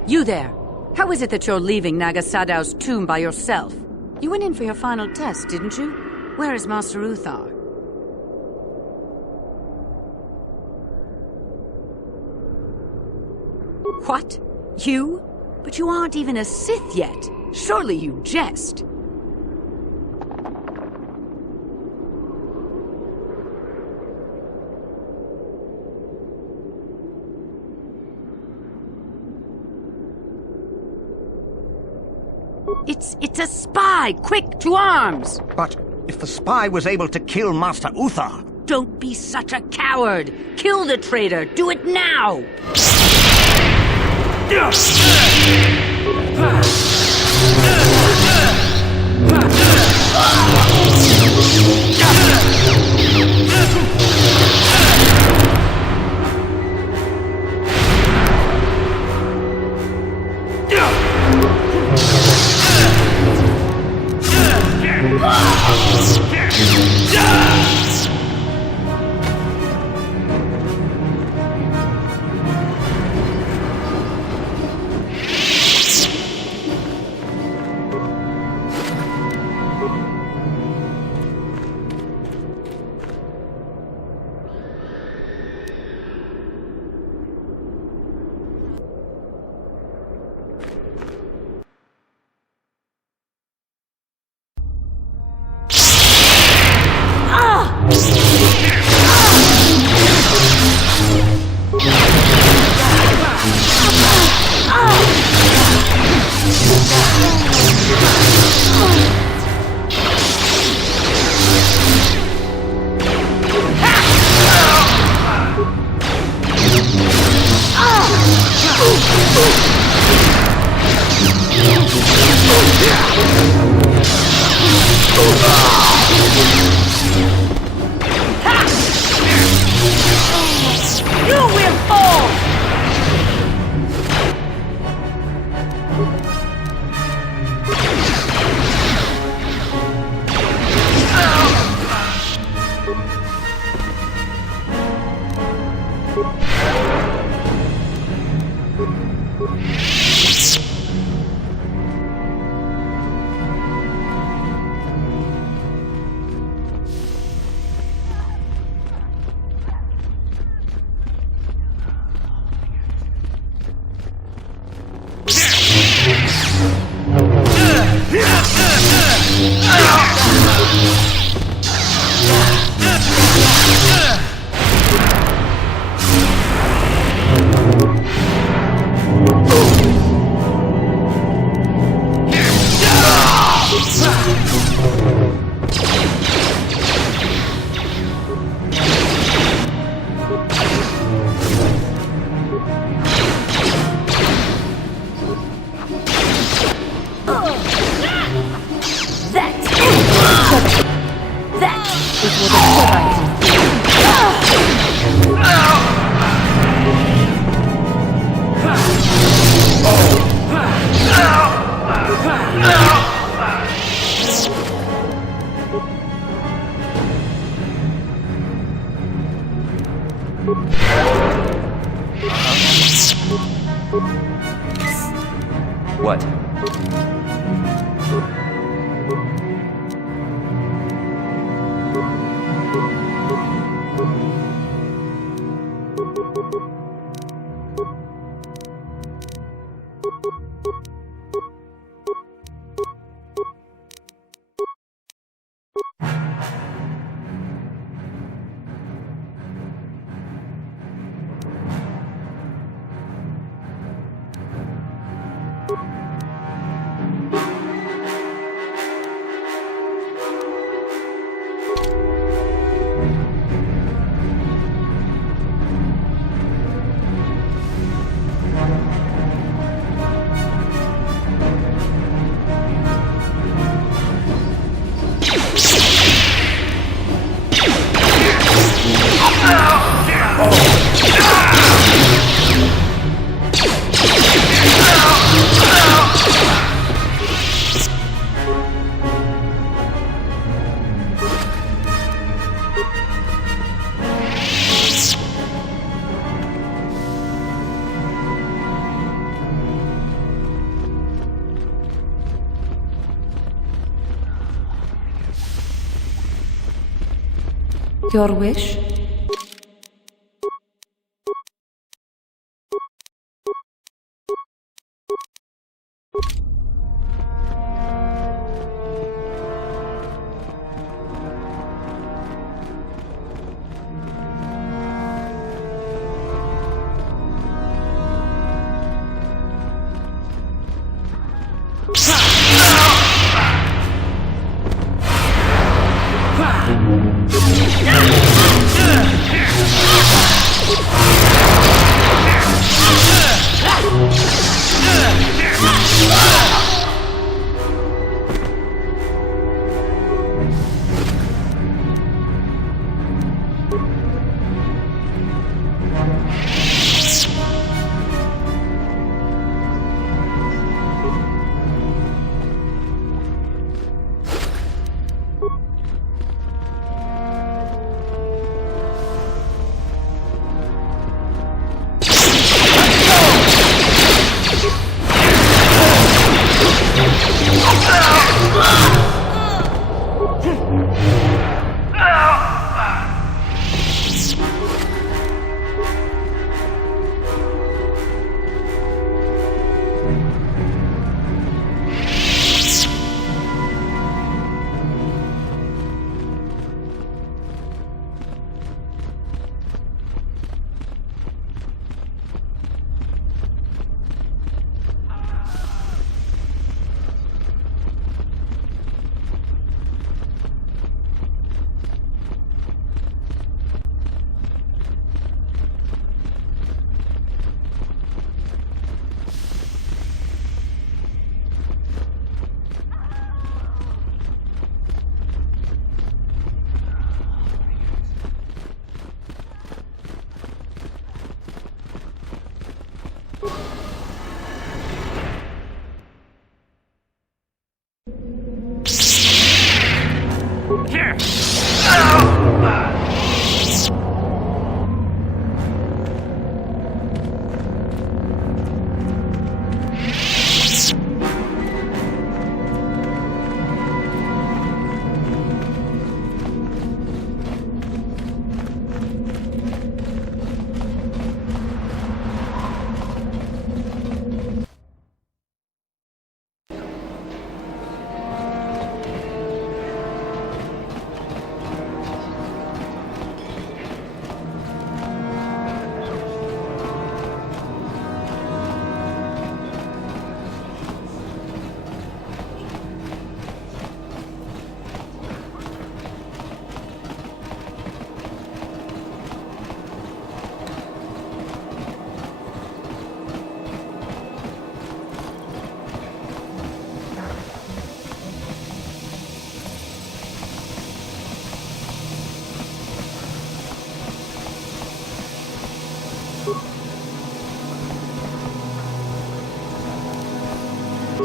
You there! How is it that you're leaving Naga Sadow's tomb by yourself? You went in for your final test, didn't you? Where is Master Uthar? What? You? But you aren't even a Sith yet. Surely you jest. It's a spy! Quick, to arms! But if the spy was able to kill Master Uthar... Don't be such a coward! Kill the traitor! Do it now! is what a Jedi can What? Your wish?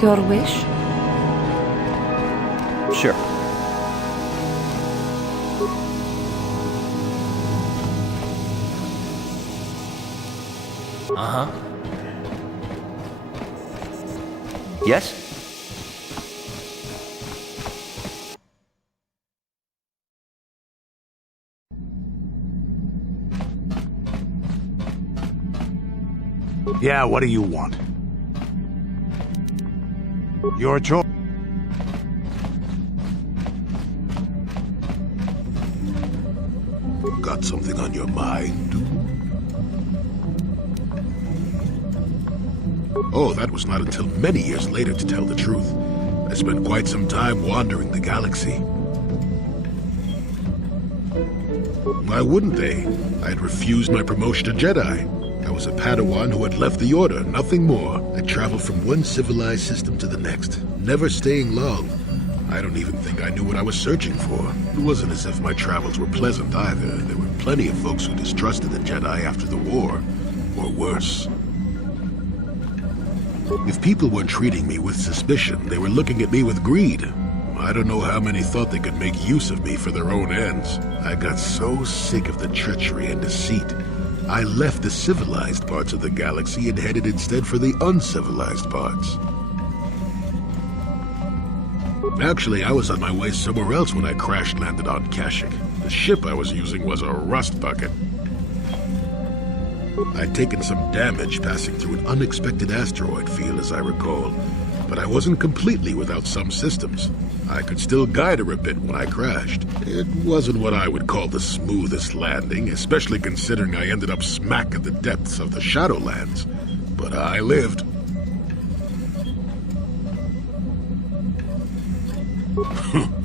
Your wish? Sure. Uh-huh. Yes? Yeah, what do you want? Your choice. Got something on your mind? Oh, that was not until many years later, to tell the truth. I spent quite some time wandering the galaxy. Why wouldn't they? I had refused my promotion to Jedi. I was a Padawan who had left the Order, nothing more. I traveled from one civilized system to the next, never staying long. I don't even think I knew what I was searching for. It wasn't as if my travels were pleasant either. There were plenty of folks who distrusted the Jedi after the war, or worse. If people weren't treating me with suspicion, they were looking at me with greed. I don't know how many thought they could make use of me for their own ends. I got so sick of the treachery and deceit. I left the civilized parts of the galaxy and headed instead for the uncivilized parts. Actually, I was on my way somewhere else when I crash-landed on Kashyyyk. The ship I was using was a rust bucket. I'd taken some damage passing through an unexpected asteroid field, as I recall, but I wasn't completely without some systems. I could still guide her a bit when I crashed. It wasn't what I would call the smoothest landing, especially considering I ended up smack at the depths of the Shadowlands. But I lived.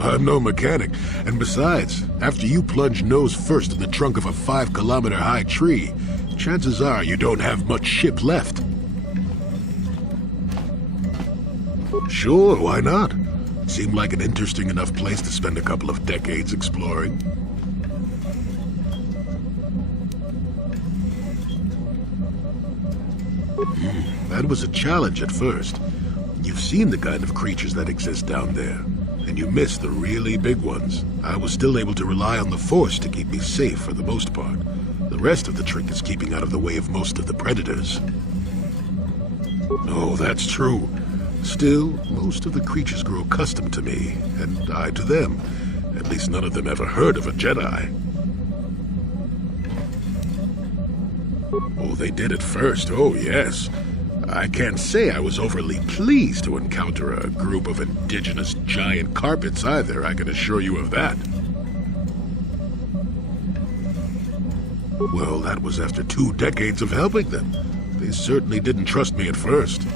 I'm no mechanic, and besides, after you plunge nose first in the trunk of a 5-kilometer-high tree, chances are you don't have much ship left. Sure, why not? Seemed like an interesting enough place to spend a couple of decades exploring. That was a challenge at first. You've seen the kind of creatures that exist down there, and you miss the really big ones. I was still able to rely on the Force to keep me safe for the most part. The rest of the trick is keeping out of the way of most of the predators. Oh, that's true. Still, most of the creatures grow accustomed to me, and I to them. At least none of them ever heard of a Jedi. Oh, they did at first, oh yes. I can't say I was overly pleased to encounter a group of indigenous giant carpets either, I can assure you of that. Well, that was after 2 decades of helping them. They certainly didn't trust me at first.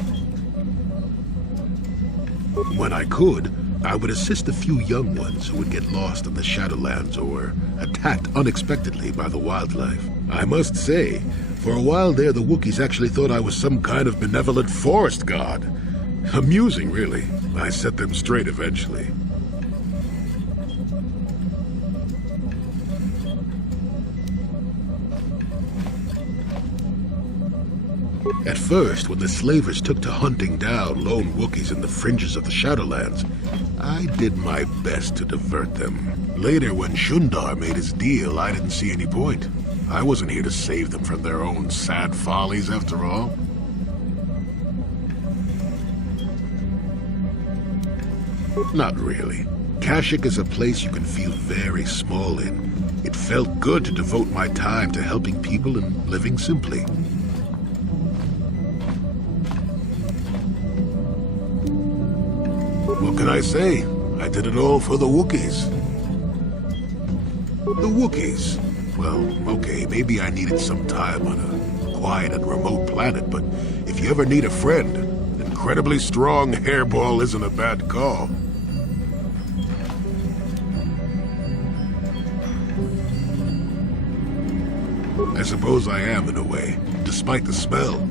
When I could, I would assist a few young ones who would get lost in the Shadowlands or attacked unexpectedly by the wildlife. I must say, for a while there, the Wookiees actually thought I was some kind of benevolent forest god. Amusing, really. I set them straight eventually. At first, when the slavers took to hunting down lone Wookiees in the fringes of the Shadowlands, I did my best to divert them. Later, when Shundar made his deal, I didn't see any point. I wasn't here to save them from their own sad follies, after all. Not really. Kashyyyk is a place you can feel very small in. It felt good to devote my time to helping people and living simply. What can I say? I did it all for the Wookiees. The Wookiees. Well, okay, maybe I needed some time on a quiet and remote planet, but if you ever need a friend, an incredibly strong hairball isn't a bad call. I suppose I am, in a way, despite the smell.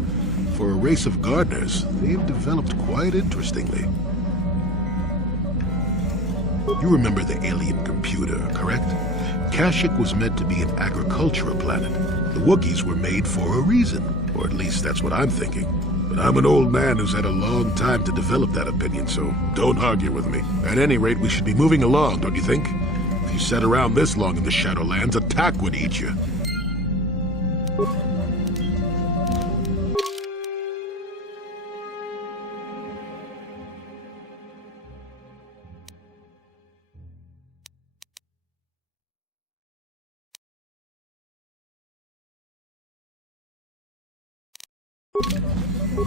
For a race of gardeners, they've developed quite interestingly. You remember the alien computer, correct? Kashyyyk was meant to be an agricultural planet. The Wookiees were made for a reason, or at least that's what I'm thinking. But I'm an old man who's had a long time to develop that opinion, so don't argue with me. At any rate, we should be moving along, don't you think? If you sat around this long in the Shadowlands, a tack would eat you.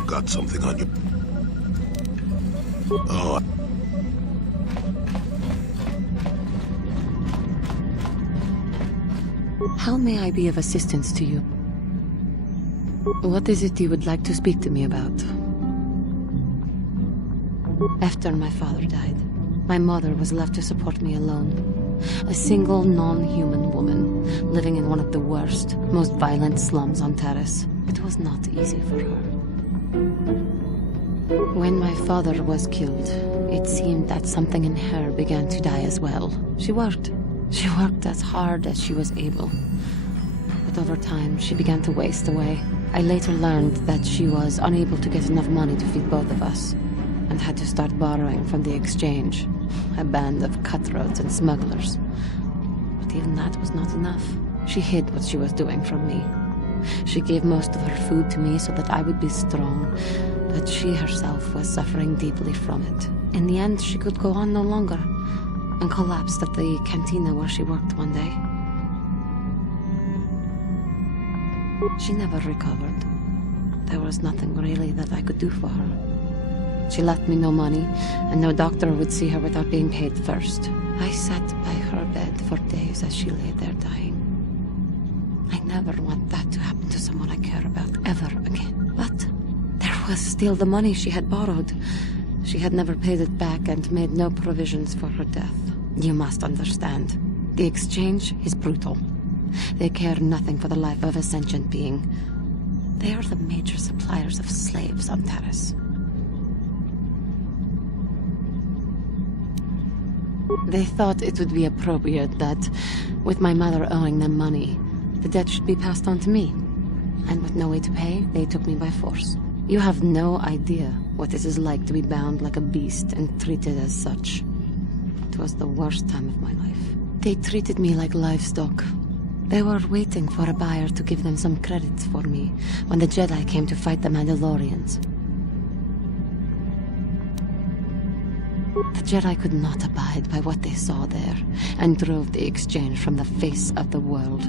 Got something on you. Oh. How may I be of assistance to you? What is it you would like to speak to me about? After my father died, my mother was left to support me alone. A single non-human woman living in one of the worst, most violent slums on Taris. It was not easy for her. When my father was killed, it seemed that something in her began to die as well. She worked as hard as she was able. But over time, she began to waste away. I later learned that she was unable to get enough money to feed both of us, and had to start borrowing from the exchange, a band of cutthroats and smugglers. But even that was not enough. She hid what she was doing from me. She gave most of her food to me so that I would be strong, but she herself was suffering deeply from it. In the end, she could go on no longer, and collapsed at the cantina where she worked one day. She never recovered. There was nothing really that I could do for her. She left me no money, and no doctor would see her without being paid first. I sat by her bed for days as she lay there dying. I never want that to happen to someone I care about ever again. But there was still the money she had borrowed. She had never paid it back and made no provisions for her death. You must understand. The exchange is brutal. They care nothing for the life of a sentient being. They are the major suppliers of slaves on Taris. They thought it would be appropriate that, with my mother owing them money, the debt should be passed on to me. And with no way to pay, they took me by force. You have no idea what it is like to be bound like a beast and treated as such. It was the worst time of my life. They treated me like livestock. They were waiting for a buyer to give them some credits for me when the Jedi came to fight the Mandalorians. The Jedi could not abide by what they saw there, and drove the exchange from the face of the world,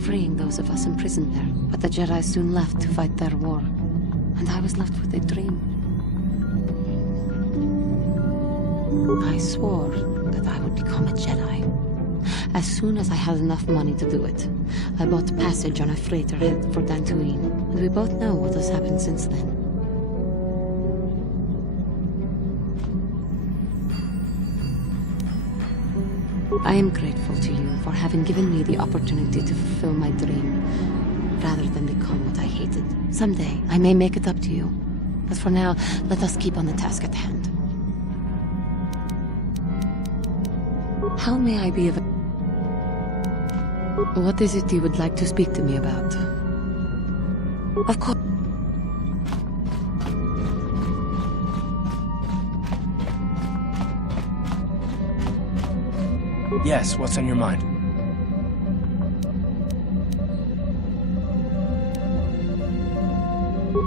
freeing those of us imprisoned there. But the Jedi soon left to fight their war, and I was left with a dream. I swore that I would become a Jedi. As soon as I had enough money to do it, I bought passage on a freighter headed for Dantooine, and we both know what has happened since then. I am grateful to you for having given me the opportunity to fulfill my dream, rather than become what I hated. Someday, I may make it up to you. But for now, let us keep on the task at hand. How may I be of... What is it you would like to speak to me about? Of course... Yes, what's on your mind?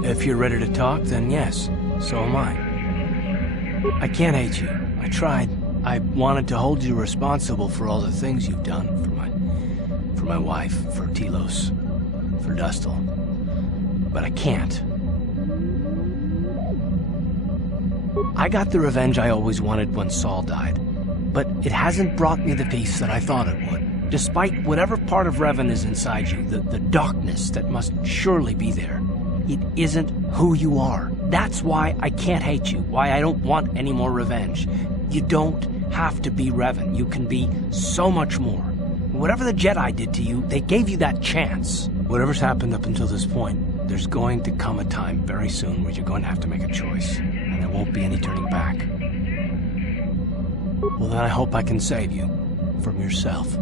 If you're ready to talk, then yes, so am I. I can't hate you. I tried. I wanted to hold you responsible for all the things you've done for my wife, for Telos, for Dustil. But I can't. I got the revenge I always wanted when Saul died. But it hasn't brought me the peace that I thought it would. Despite whatever part of Revan is inside you, the darkness that must surely be there, it isn't who you are. That's why I can't hate you, why I don't want any more revenge. You don't have to be Revan. You can be so much more. Whatever the Jedi did to you, they gave you that chance. Whatever's happened up until this point, there's going to come a time very soon where you're going to have to make a choice, and there won't be any turning back. Well, then I hope I can save you from yourself.